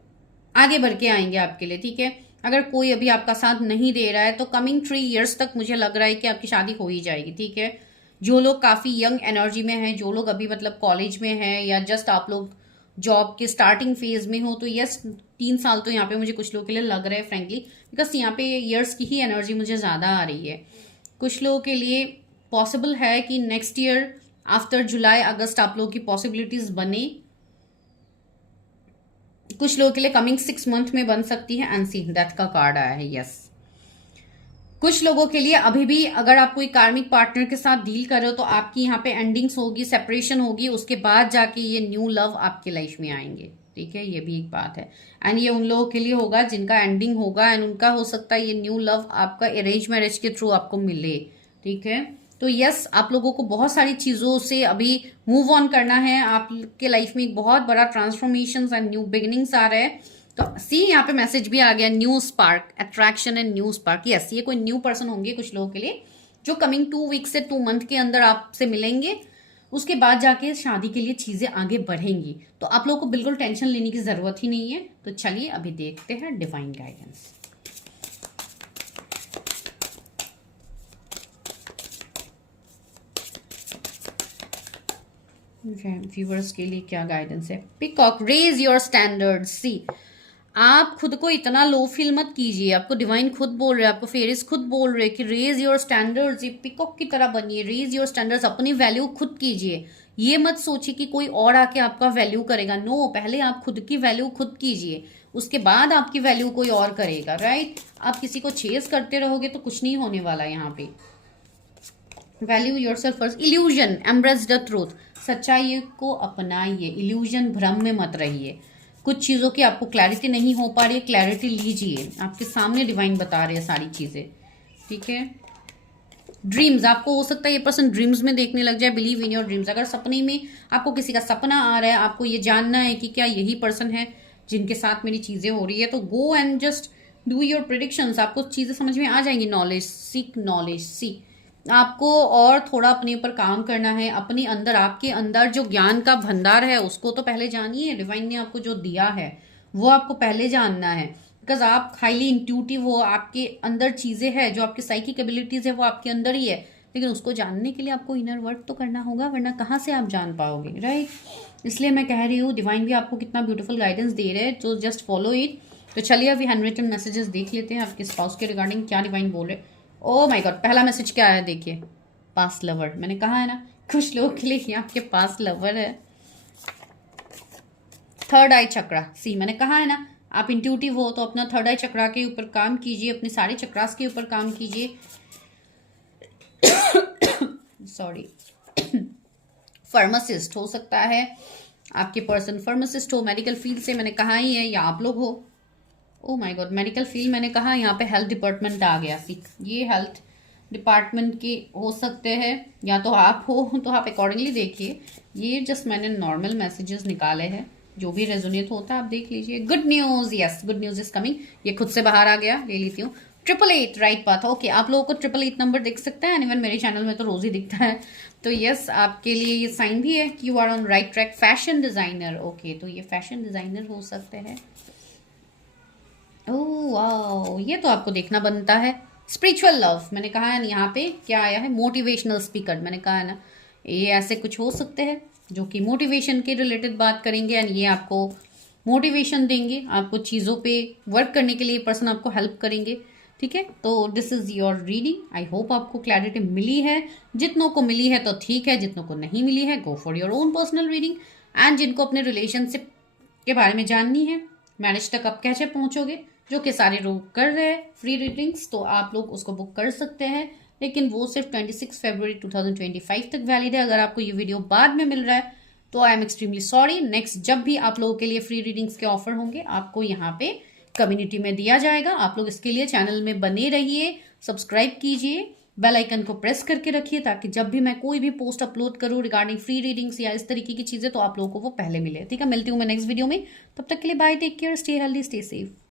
आगे बढ़ के आएंगे आपके लिए, ठीक है। अगर कोई अभी आपका साथ नहीं दे रहा है तो कमिंग 3 इयर्स तक मुझे लग रहा है कि आपकी शादी हो ही जाएगी, ठीक है। जो लोग काफी यंग एनर्जी में हैं, जो लोग अभी मतलब कॉलेज में हैं, या जस्ट आप लोग जॉब के स्टार्टिंग फेज में हो, तो यस 3 साल तो यहाँ पे मुझे कुछ लोगों के लिए लग रहा है फ्रेंकली, बिकॉज यहाँ पे ईयर्स की ही एनर्जी मुझे ज्यादा आ रही है। कुछ लोगों के लिए पॉसिबल है कि नेक्स्ट ईयर आफ्टर जुलाई अगस्त आप लोगों की पॉसिबिलिटीज बने। कुछ लोगों के लिए कमिंग 6 मंथ में बन सकती है, एंड सी डेथ का कार्ड आया है, यस। कुछ लोगों के लिए अभी भी अगर आप कोई कार्मिक पार्टनर के साथ डील कर रहे हो तो आपकी यहाँ पे एंडिंग्स होगी, सेपरेशन होगी, उसके बाद जाके ये न्यू लव आपके लाइफ में आएंगे, ठीक है, ये भी एक बात है। एंड ये उन लोगों के लिए होगा जिनका एंडिंग होगा, एंड उनका हो सकता है ये न्यू लव आपका अरेंज मैरिज के थ्रू आपको मिले, ठीक है। तो यस, आप लोगों को बहुत सारी चीज़ों से अभी मूव ऑन करना है। आपके लाइफ में एक बहुत बड़ा ट्रांसफॉर्मेशन एंड न्यू बिगिनिंग्स आ रहे हैं। तो सी यहाँ पे मैसेज भी आ गया, new spark, attraction and new spark. Yes, ये कोई न्यू पर्सन होंगे कुछ लोगों के लिए, जो कमिंग 2 वीक से 2 मंथ के अंदर आपसे मिलेंगे। उसके बाद जाके शादी के लिए चीजें आगे बढ़ेंगी। तो आप लोगों को बिल्कुल टेंशन लेने की जरूरत ही नहीं है। तो चलिए अभी देखते हैं डिवाइन गाइडेंस। व्यूअर्स के लिए क्या गाइडेंस है? Peacock, raise your standard. See, आप खुद को इतना लो फील मत कीजिए। आपको डिवाइन खुद बोल रहे हैं, आपको फेरिस खुद बोल रहे हैं कि रेज योर स्टैंडर्ड्स। ये पिकॉक की तरह बनिए, रेज योर स्टैंडर्ड्स। अपनी वैल्यू खुद कीजिए। ये मत सोचिए कि कोई और आके आपका वैल्यू करेगा। नो, पहले आप खुद की वैल्यू खुद कीजिए, उसके बाद आपकी वैल्यू कोई और करेगा। राइट? आप किसी को चेस करते रहोगे तो कुछ नहीं होने वाला यहाँ पे। Value yourself first. Illusion, embrace the truth. सच्चाई को अपनाइए, इल्यूजन, भ्रम में मत रहिए। कुछ चीज़ों की आपको क्लैरिटी नहीं हो पा रही है, क्लैरिटी लीजिए। आपके सामने डिवाइन बता रहे हैं सारी चीज़ें। ठीक है? ड्रीम्स, आपको हो सकता है ये पर्सन ड्रीम्स में देखने लग जाए। Believe in your dreams. अगर सपने में आपको किसी का सपना आ रहा है, आपको ये जानना है कि क्या यही पर्सन है जिनके साथ मेरी चीज़ें हो रही है, तो go and just do your predictions. आपको चीज़ें समझ में आ जाएंगी। Knowledge, seek knowledge. सी, आपको और थोड़ा अपने ऊपर काम करना है। अपने अंदर, आपके अंदर जो ज्ञान का भंडार है उसको तो पहले जानिए। डिवाइन ने आपको जो दिया है वो आपको पहले जानना है। बिकॉज आप हाईली इंट्यूटिव हो, आपके अंदर चीजें हैं, जो आपकी साइकिक एबिलिटीज है वो आपके अंदर ही है। लेकिन उसको जानने के लिए आपको इनर वर्क तो करना होगा, वरना कहाँ से आप जान पाओगे। राइट? इसलिए मैं कह रही हूँ, डिवाइन भी आपको कितना ब्यूटीफुल गाइडेंस दे रहे हैं, तो जस्ट फॉलो इट। तो चलिए अभी हैंड रिटन मैसेजेस देख लेते हैं आपके स्पाउस के रिगार्डिंग क्या डिवाइन बोल रहे। ओ माय गॉड, पहला मैसेज क्या है देखिए। पास लवर। मैंने कहा है ना, कुछ लोगों के लिए आपके पास लवर है। थर्ड आई चक्रा। सी, मैंने कहा है ना, आप इंट्यूटिव हो तो अपना थर्ड आई चक्रा के ऊपर काम कीजिए, अपने सारे चक्रास के ऊपर काम कीजिए। सॉरी। फार्मासिस्ट हो सकता है आपके पर्सन, फार्मासिस्ट हो, मेडिकल फील्ड से मैंने कहा ही है, या आप लोग हो। ओ माय गॉड, मेडिकल फील्ड मैंने कहा, यहाँ पे हेल्थ डिपार्टमेंट आ गया। सी, ये हेल्थ डिपार्टमेंट के हो सकते हैं, या तो आप हो, तो आप अकॉर्डिंगली देखिए। ये जस्ट मैंने नॉर्मल मैसेजेस निकाले हैं, जो भी रेजोनेट होता है आप देख लीजिए। Good news, yes, good news is coming. ये खुद से बाहर आ गया, ले लेती हूँ। 888 राइट पाथ। ओके, आप लोगों को 888 नंबर दिख सकता है। इवन मेरे चैनल में तो रोज ही दिखता है। तो यस, आपके लिए ये साइन भी है कि you are on right track. Fashion designer. Okay, तो ये फैशन डिजाइनर हो सकते हैं। ओह वाओ, ये तो आपको देखना बनता है। स्पिरिचुअल लव, मैंने कहा है ना, यहाँ पे क्या आया है? Motivational speaker. मैंने कहा है ना, ये ऐसे कुछ हो सकते हैं जो कि मोटिवेशन के रिलेटेड बात करेंगे, एंड ये आपको मोटिवेशन देंगे, आपको चीज़ों पे वर्क करने के लिए पर्सन आपको हेल्प करेंगे। ठीक है? तो this is your reading. I hope आपको क्लैरिटी मिली है। जितनों को मिली है तो ठीक है, जितनों को नहीं मिली है, go for your own personal reading. And जिनको अपने रिलेशनशिप के बारे में जाननी है, मैरिज तक आप कैसे पहुंचोगे, जो कि सारे लोग कर रहे हैं फ्री रीडिंग्स, तो आप लोग उसको बुक कर सकते हैं। लेकिन वो सिर्फ 26 फरवरी 2025 तक वैलिड है। अगर आपको ये वीडियो बाद में मिल रहा है तो I am extremely sorry. Next जब भी आप लोगों के लिए फ्री रीडिंग्स के ऑफर होंगे, आपको यहाँ पे कम्युनिटी में दिया जाएगा। आप लोग इसके लिए चैनल में बने रहिए, सब्सक्राइब कीजिए, बेल आइकन को प्रेस करके रखिए, ताकि जब भी मैं कोई भी पोस्ट अपलोड करूँ रिगार्डिंग फ्री रीडिंग्स या इस तरीके की चीजें, तो आप लोगों को वो पहले मिले। ठीक है? मिलती हूँ मैं नेक्स्ट वीडियो में। तब तक के लिए bye, take care, stay healthy, stay safe.